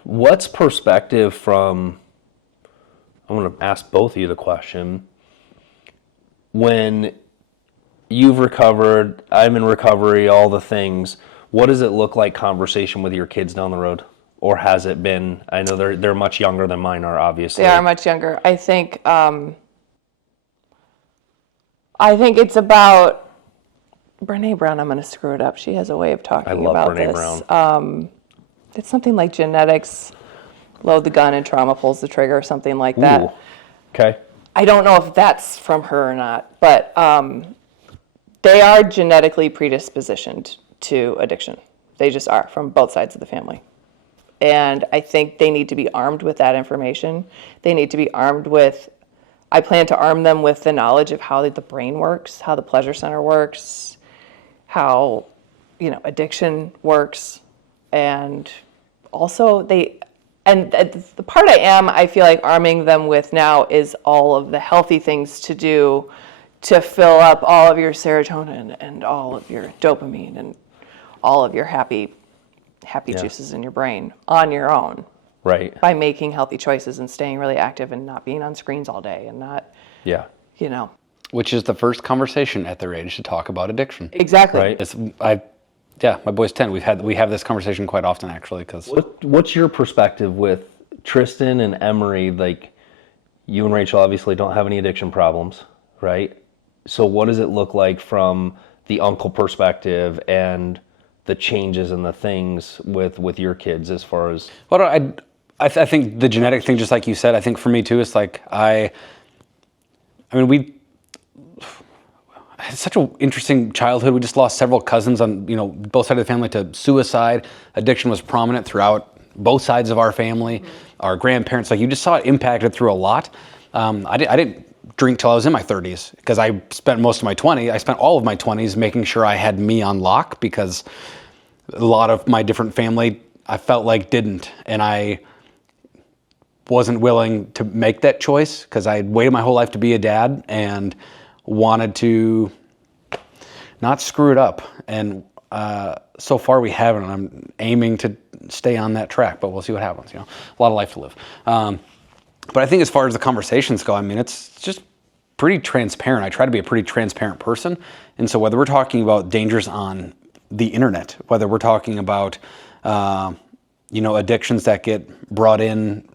What's perspective from, I'm going to ask both of you the question. When you've recovered, I'm in recovery, all the things, what does it look like conversation with your kids down the road? Or has it been? I know they're much younger than mine are, obviously. They are much younger. I think it's about Brene Brown. I'm going to screw it up. She has a way of talking about Brene this. Brown. It's something like genetics, load the gun and trauma pulls the trigger, or something like that. Ooh. Okay. I don't know if that's from her or not, but they are genetically predispositioned to addiction. They just are, from both sides of the family. And I think they need to be armed with that information. They need to be armed with, I plan to arm them with the knowledge of how the brain works, how the pleasure center works, how, addiction works. And also the part I feel like arming them with now is all of the healthy things to do to fill up all of your serotonin and all of your dopamine and all of your happy juices in your brain on your own. Right. By making healthy choices and staying really active and not being on screens all day and not, Which is the first conversation at their age to talk about addiction. Exactly. Right. My boy's 10. We have this conversation quite often, actually. Because what's your perspective with Tristan and Emery? Like, you and Rachel obviously don't have any addiction problems, right? So what does it look like from the uncle perspective and the changes and the things with your kids as far as? Well, I think the genetic thing, just like you said, I think for me too, it's like we had such an interesting childhood. We just lost several cousins on both sides of the family to suicide. Addiction was prominent throughout both sides of our family. Mm-hmm. Our grandparents, you just saw it impacted through a lot. I didn't drink till I was in my 30s because I spent all of my 20s making sure I had me on lock, because a lot of my different family I felt like didn't, and I wasn't willing to make that choice because I had waited my whole life to be a dad and wanted to not screw it up. And so far we haven't, and I'm aiming to stay on that track, but we'll see what happens. A lot of life to live. But I think as far as the conversations go, it's just pretty transparent. I try to be a pretty transparent person. And so whether we're talking about dangers on the internet, whether we're talking about, addictions that get brought in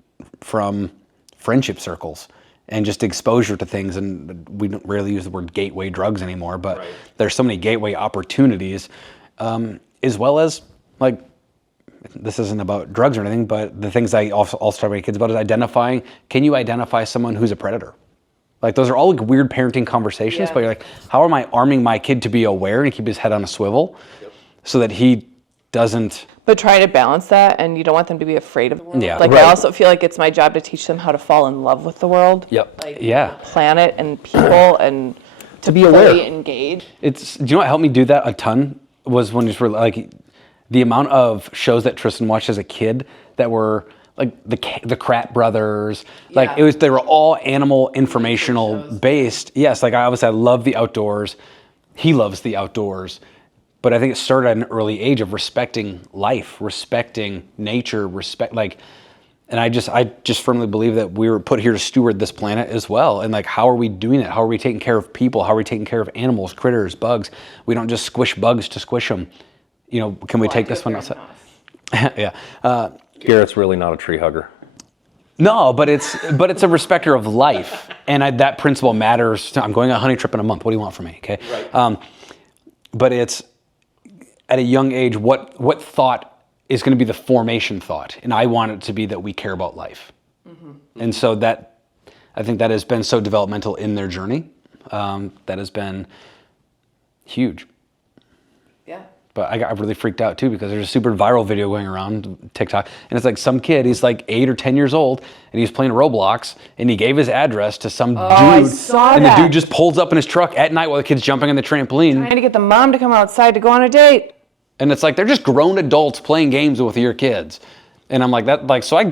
from friendship circles and just exposure to things, and we don't rarely use the word gateway drugs anymore, but right. There's so many gateway opportunities, as well as, this isn't about drugs or anything, but the things I also talk to my kids about is can you identify someone who's a predator? Those are all weird parenting conversations, but you're how am I arming my kid to be aware and keep his head on a swivel so that he doesn't... But try to balance that, and you don't want them to be afraid of the world. Yeah. Right. I also feel like it's my job to teach them how to fall in love with the world. Yep. The planet and people, and to be aware, engage. Do you know what helped me do that a ton was when you were the amount of shows that Tristan watched as a kid that were the Krat Brothers, they were all animal informational based. Yes, I love the outdoors. He loves the outdoors. But I think it started at an early age of respecting life, respecting nature, and I just firmly believe that we were put here to steward this planet as well. And how are we doing that? How are we taking care of people? How are we taking care of animals, critters, bugs? We don't just squish bugs to squish them. Can we take this one outside? Yeah. Garrett's really not a tree hugger. No, but it's a respecter of life, and that principle matters. I'm going on a hunting trip in a month. What do you want from me? Okay. Right. But it's at a young age, what thought is going to be the formation thought, and I want it to be that we care about life, and so I think that has been so developmental in their journey. That has been huge. Yeah. But I got really freaked out too because there's a super viral video going around TikTok, and it's some kid, he's 8 or 10 years old, and he's playing Roblox, and he gave his address to some dude, I saw and that. the dude just pulls up in his truck at night while the kid's jumping on the trampoline. Trying to get the mom to come outside to go on a date. And it's like, they're just grown adults playing games with your kids. And I'm like, so I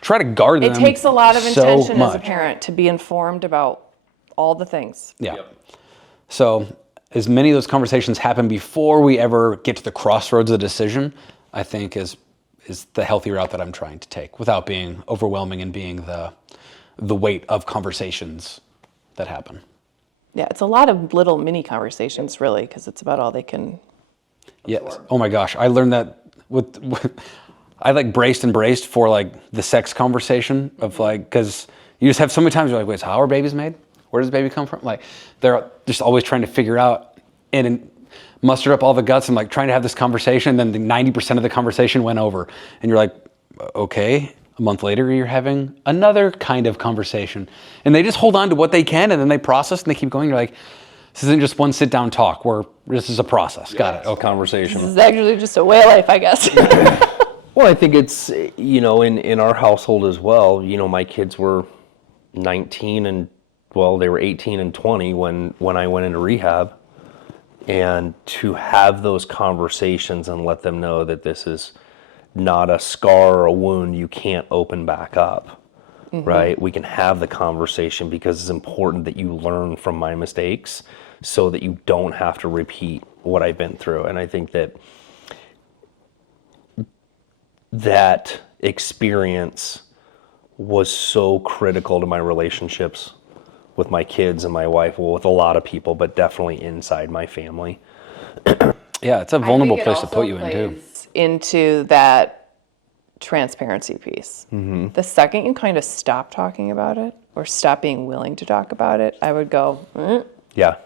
try to guard them. It takes a lot of so intention as a much. parent to be informed about all the things. Yeah. So as many of those conversations happen before we ever get to the crossroads of the decision, I think is the healthy route that I'm trying to take without being overwhelming and being the weight of conversations that happen. Yeah, it's a lot of little mini conversations, really, because it's about all they can. Yes. Oh my gosh, I learned that with I like braced for like the sex conversation of like, because you just have so many times you're like, wait, so how are babies made? Where does baby come from? Like, they're just always trying to figure out and mustered up all the guts and like trying to have this conversation. And then 90% of the conversation went over, and you're like, okay. A month later, you're having another kind of conversation, and they just hold on to what they can, and then they process and they keep going. You're like, this isn't just one sit down talk. This is a process. Got it. Okay. Conversation. This is actually just a way of life, I guess. Well, I think it's, in our household as well, my kids were 19 and, they were 18 and 20 when I went into rehab. And to have those conversations and let them know that this is not a scar or a wound you can't open back up, right? We can have the conversation because it's important that you learn from my mistakes so that you don't have to repeat what I've been through. And I think that experience was so critical to my relationships with my kids and my wife, with a lot of people, but definitely inside my family. Yeah, it's a vulnerable place to put you into that transparency piece. The second you kind of stop talking about it or stop being willing to talk about it, I would go, Yeah.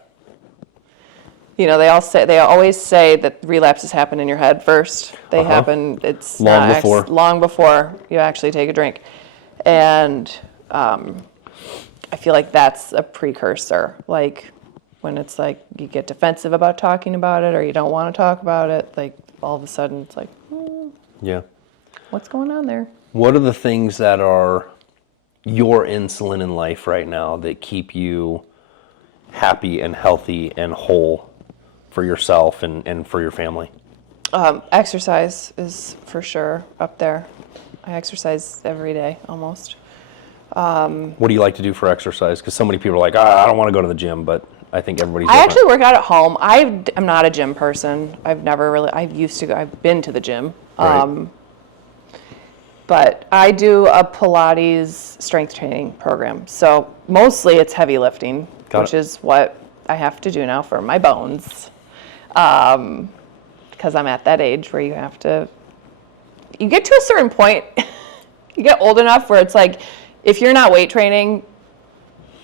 They always say that relapses happen in your head first. They happen, it's long before you actually take a drink. And I feel like that's a precursor. Like when it's like you get defensive about talking about it or you don't want to talk about it, like all of a sudden it's like, Yeah. what's going on there? What are the things that are your insulin in life right now that keep you happy and healthy and whole for yourself and for your family? Exercise is for sure up there. I exercise every day almost. What do you like to do for exercise? Because so many people are like, I don't want to go to the gym, but I think everybody's I different. actually work out at home. I'm not a gym person. I've been to the gym. Right. But I do a Pilates strength training program. So mostly it's heavy lifting, which is what I have to do now for my bones. Because I'm at that age where you get to a certain point, you get old enough where it's like, if you're not weight training,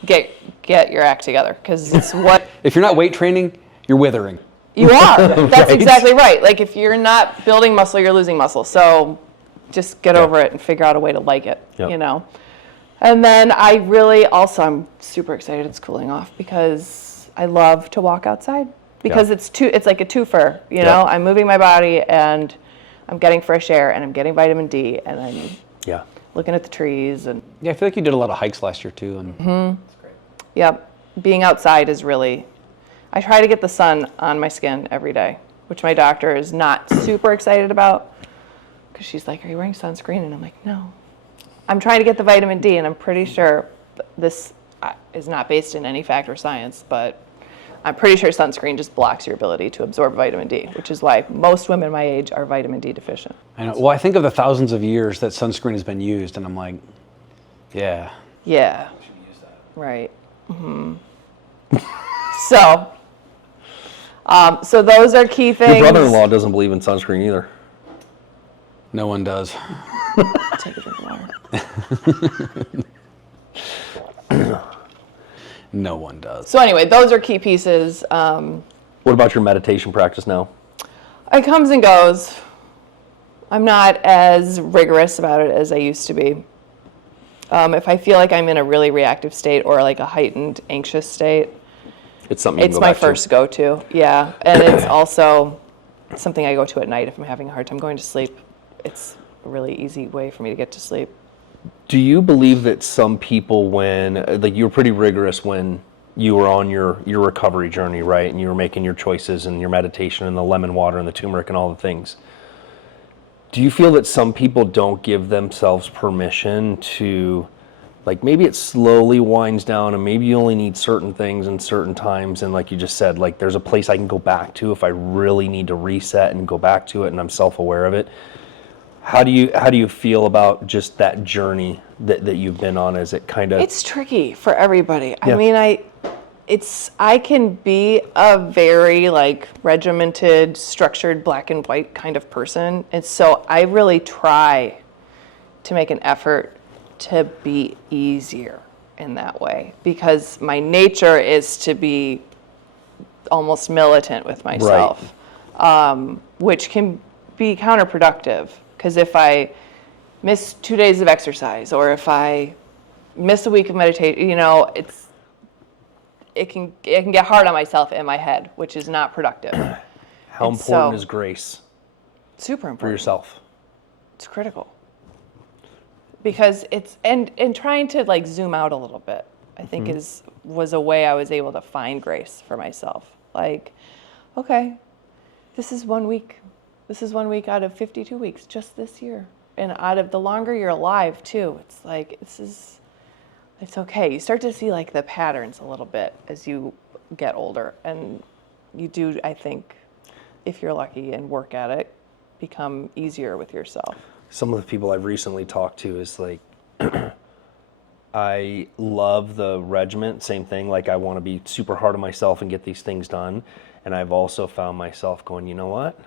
get your act together, because it's what... If you're not weight training, you're withering. You are. That's exactly right. Like, if you're not building muscle, you're losing muscle. So just get over it and figure out a way to like it, And then I'm super excited it's cooling off, because I love to walk outside, because it's like a twofer, I'm moving my body and I'm getting fresh air and I'm getting vitamin D and I'm looking at the trees. And I feel like you did a lot of hikes last year too. And That's great. Yep. Being outside is really, I try to get the sun on my skin every day, which my doctor is not super excited about, because she's like, are you wearing sunscreen? And I'm like, no. I'm trying to get the vitamin D, and I'm pretty sure this is not based in any fact or science, but I'm pretty sure sunscreen just blocks your ability to absorb vitamin D, which is why most women my age are vitamin D deficient. I know. Well, I think of the thousands of years that sunscreen has been used, and I'm like, yeah. Yeah. Right. So those are key things. Your brother-in-law doesn't believe in sunscreen either. No one does. Take a drink of water. No one does. So anyway, those are key pieces. What about your meditation practice now? It comes and goes. I'm not as rigorous about it as I used to be. If I feel like I'm in a really reactive state or like a heightened anxious state, It's something you can it's go my back first go-to. Yeah, and it's also something I go to at night if I'm having a hard time going to sleep. It's a really easy way for me to get to sleep. Do you believe that some people, when, like, you were pretty rigorous when you were on your recovery journey, right? And you were making your choices and your meditation and the lemon water and the turmeric and all the things. Do you feel that some people don't give themselves permission to, like, maybe it slowly winds down and maybe you only need certain things in certain times, and like you just said, like, there's a place I can go back to if I really need to reset and go back to it and I'm self-aware of it? How do you feel about just that journey that you've been on? Is it kind of... It's tricky for everybody. Yeah. I mean, I can be a very like regimented, structured, black and white kind of person. And so I really try to make an effort to be easier in that way, because my nature is to be almost militant with myself, which can be counterproductive. Because if I miss 2 days of exercise, or if I miss a week of meditation, it can get hard on myself in my head, which is not productive. How important is grace Super important for yourself? It's critical, because it's and trying to like zoom out a little bit, I think was a way I was able to find grace for myself. Like, okay, this is 1 week. This is 1 week out of 52 weeks just this year. And out of the longer you're alive too, it's like, it's okay. You start to see like the patterns a little bit as you get older. And you do, I think, if you're lucky and work at it, become easier with yourself. Some of the people I've recently talked to is like, I love the regiment, same thing. Like, I want to be super hard on myself and get these things done. And I've also found myself going, you know what?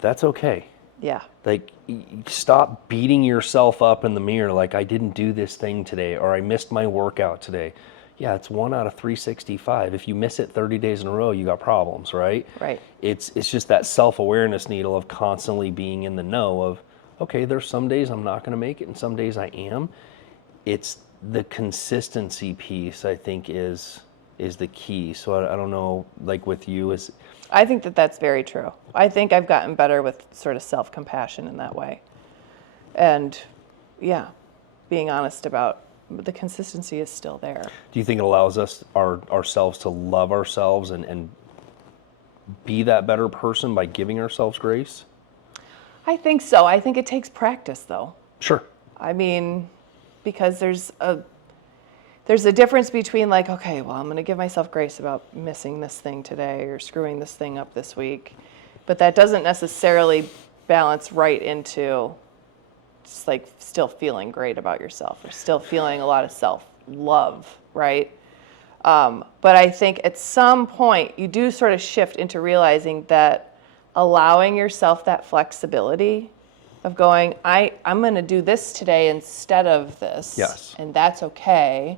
That's okay. Yeah. Like, stop beating yourself up in the mirror like, I didn't do this thing today, or I missed my workout today. Yeah, it's 1 out of 365. If you miss it 30 days in a row, you got problems, right? Right. It's just that self-awareness needle of constantly being in the know of, okay, there's some days I'm not going to make it and some days I am. It's the consistency piece, I think, is the key. So I don't know, like with you, I think that's very true. I think I've gotten better with sort of self-compassion in that way. And yeah, being honest about the consistency is still there. Do you think it allows us ourselves to love ourselves and be that better person by giving ourselves grace? I think so. I think it takes practice though. Sure. I mean, because there's a difference between like, okay, well, I'm going to give myself grace about missing this thing today or screwing this thing up this week. But that doesn't necessarily balance right into just like still feeling great about yourself or still feeling a lot of self-love, right? But I think at some point you do sort of shift into realizing that allowing yourself that flexibility of going, I'm going to do this today instead of this. Yes. And that's okay.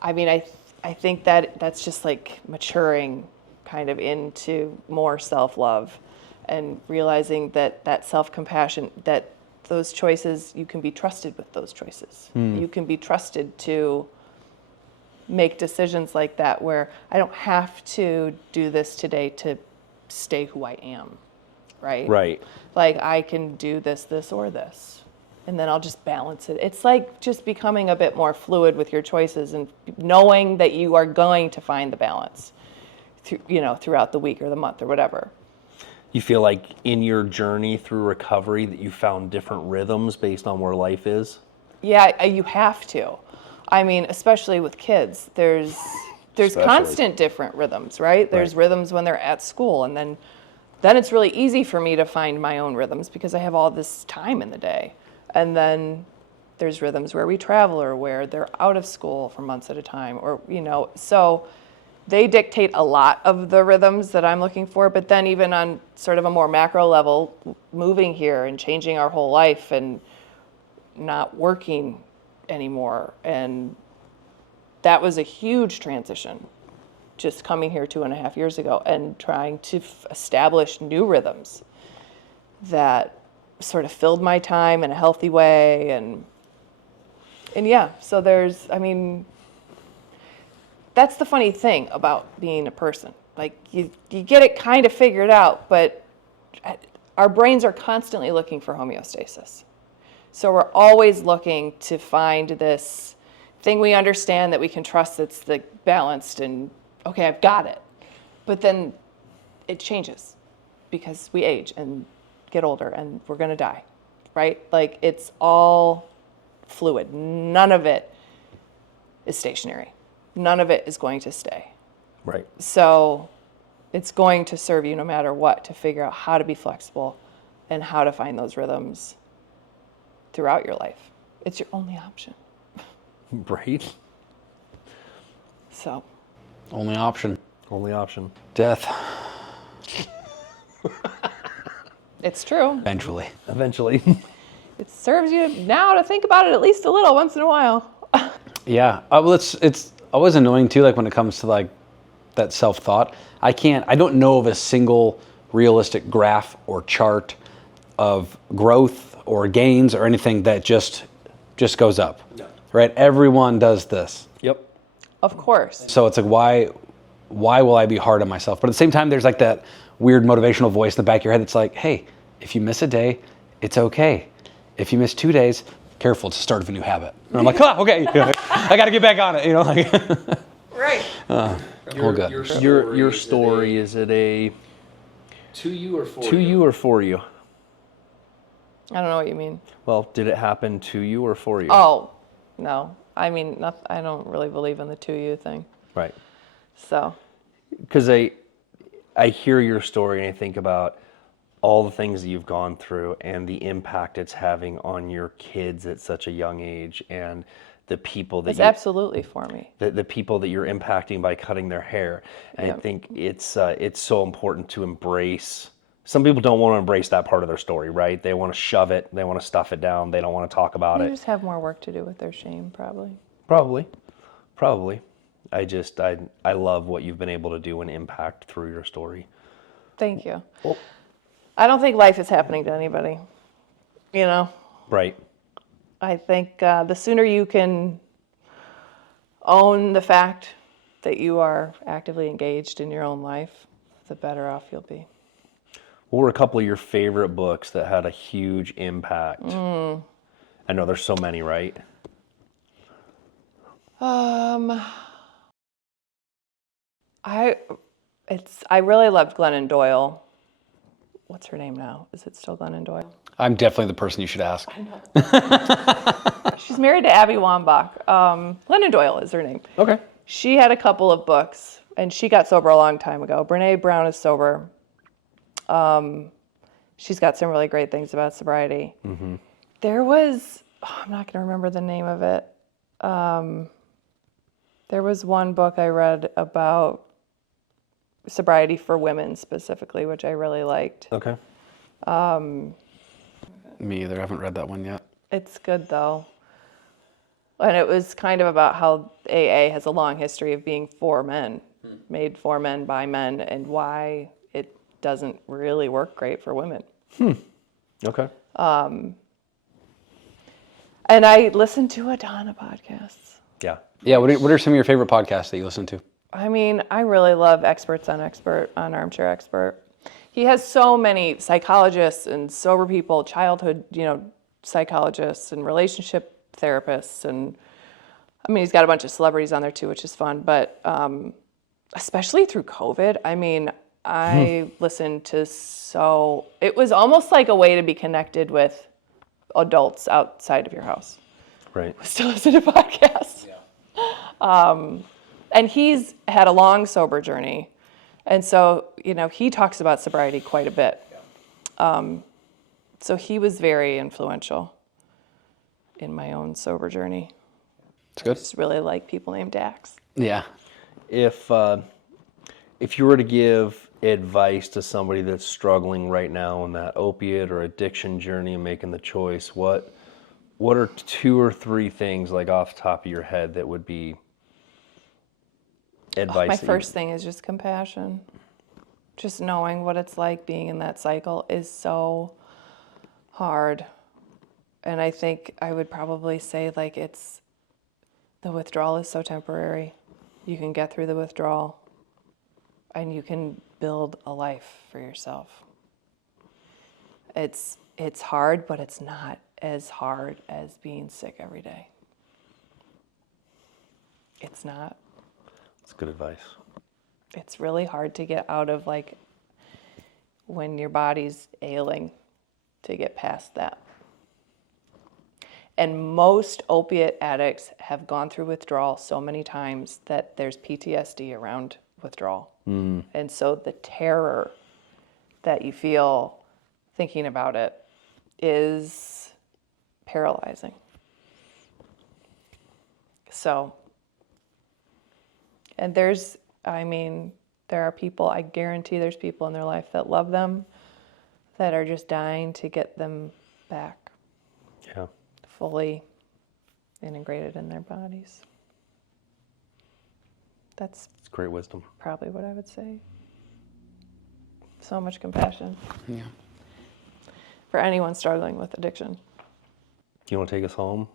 I mean, I think that's just like maturing kind of into more self-love and realizing that self-compassion, that those choices, you can be trusted with those choices. You can be trusted to make decisions like that where I don't have to do this today to stay who I am, right? Right. Like I can do this, or this. And then I'll just balance it. It's like just becoming a bit more fluid with your choices and knowing that you are going to find the balance, throughout the week or the month or whatever. You feel like in your journey through recovery that you found different rhythms based on where life is? Yeah, you have to. I mean, especially with kids, there's constant different rhythms, right? There's rhythms when they're at school, and then it's really easy for me to find my own rhythms because I have all this time in the day. And then there's rhythms where we travel or where they're out of school for months at a time, or, so they dictate a lot of the rhythms that I'm looking for. But then even on sort of a more macro level, moving here and changing our whole life and not working anymore. And that was a huge transition, just coming here 2.5 years ago and trying to establish new rhythms that sort of filled my time in a healthy way. And yeah, so that's the funny thing about being a person. Like you get it kind of figured out, but our brains are constantly looking for homeostasis. So we're always looking to find this thing we understand that we can trust that's like balanced and okay, I've got it. But then it changes because we age and get older and we're going to die, right? Like it's all fluid. None of it is stationary. None of it is going to stay. Right. So it's going to serve you no matter what to figure out how to be flexible and how to find those rhythms throughout your life. It's your only option. Right. So. Only option. Only option. Death. It's true. Eventually. Eventually. It serves you now to think about it at least a little once in a while. Yeah. Well, it's always annoying too, like when it comes to like that self-thought. I don't know of a single realistic graph or chart of growth or gains or anything that just goes up. No. Right? Everyone does this. Yep. Of course. So it's like, why will I be hard on myself? But at the same time, there's like that weird motivational voice in the back of your head that's like, hey, if you miss a day, it's okay. If you miss 2 days, careful, it's the start of a new habit. And I'm like, okay, I got to get back on it, like. Right. All good. Your story, is it a to you or for to you or for you? I don't know what you mean. Well, did it happen to you or for you? Oh, no. I mean, I don't really believe in the 2U thing. Right. So. Because I hear your story and I think about all the things that you've gone through and the impact it's having on your kids at such a young age and the people that It's absolutely for me. the people that you're impacting by cutting their hair. And Yep. I think it's so important to embrace. Some people don't want to embrace that part of their story, right? They want to shove it, they want to stuff it down, they don't want to talk about They it. just have more work to do with their shame, probably. Probably. I love what you've been able to do and impact through your story. Thank you. Well, I don't think life is happening to anybody. You know? right. I think the sooner you can own the fact that you are actively engaged in your own life, the better off you'll be. What were a couple of your favorite books that had a huge impact? I know there's so many, right? I really loved Glennon Doyle. What's her name now? Is it still Glennon Doyle? I'm definitely the person you should ask. She's married to Abby Wambach. Glennon Doyle is her name. Okay. She had a couple of books, and she got sober a long time ago. Brene Brown is sober. She's got some really great things about sobriety. Mm-hmm. There was, I'm not going to remember the name of it. There was one book I read about sobriety for women specifically, which I really liked. Okay. Me either. I haven't read that one yet. It's good though. And it was kind of about how AA has a long history of being for men, made for men by men, and why it doesn't really work great for women. Okay. And I listen to a ton of podcasts. Yeah. Yeah. What are some of your favorite podcasts that you listen to? I mean, I really love Experts on Armchair Expert. He has so many psychologists and sober people, childhood, psychologists and relationship therapists. And I mean, he's got a bunch of celebrities on there too, which is fun. But especially through COVID, I mean, I listened to it was almost like a way to be connected with adults outside of your house. Right. Still listen to podcasts. Yeah. And he's had a long sober journey. And so, he talks about sobriety quite a bit. So he was very influential in my own sober journey. It's good. I just really like people named Dax. Yeah. If you were to give advice to somebody that's struggling right now on that opiate or addiction journey and making the choice, what are 2 or 3 things, like off the top of your head, that would be advice? My first thing is just compassion. Just knowing what it's like being in that cycle is so hard. And I think I would probably say the withdrawal is so temporary. You can get through the withdrawal and you can build a life for yourself. It's hard, but it's not as hard as being sick every day. It's not. That's good advice. It's really hard to get out of, like, when your body's ailing, to get past that. And most opiate addicts have gone through withdrawal so many times that there's PTSD around withdrawal. And so the terror that you feel thinking about it is paralyzing. So, and there are people, I guarantee there's people in their life that love them, that are just dying to get them back Yeah. fully integrated in their bodies. That's It's great wisdom. probably what I would say. So much compassion Yeah. for anyone struggling with addiction. Do you want to take us home?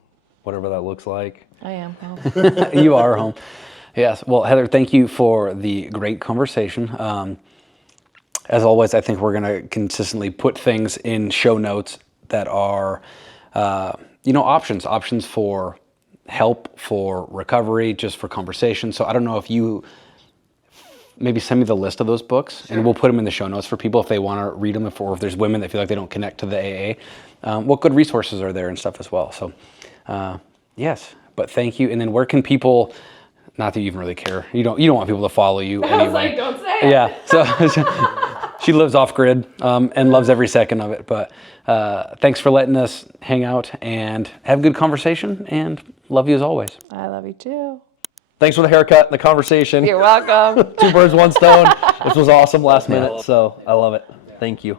Whatever that looks like. I am. You are home. Yes. Well, Heather, thank you for the great conversation. As always, I think we're going to consistently put things in show notes that are, options for help, for recovery, just for conversation. So I don't know if you maybe send me the list of those books, and we'll put them in the show notes for people if they want to read them, or if there's women that feel like they don't connect to the AA. What good resources are there and stuff as well. So, yes, but thank you. And then where can people? Not that you even really care. You don't want people to follow you anyway. I was like, don't say it. Yeah. So she lives off grid and loves every second of it. But thanks for letting us hang out and have a good conversation. And love you as always. I love you too. Thanks for the haircut and the conversation. You're welcome. 2 birds, 1 stone. This was awesome last minute, so I love it. Thank you.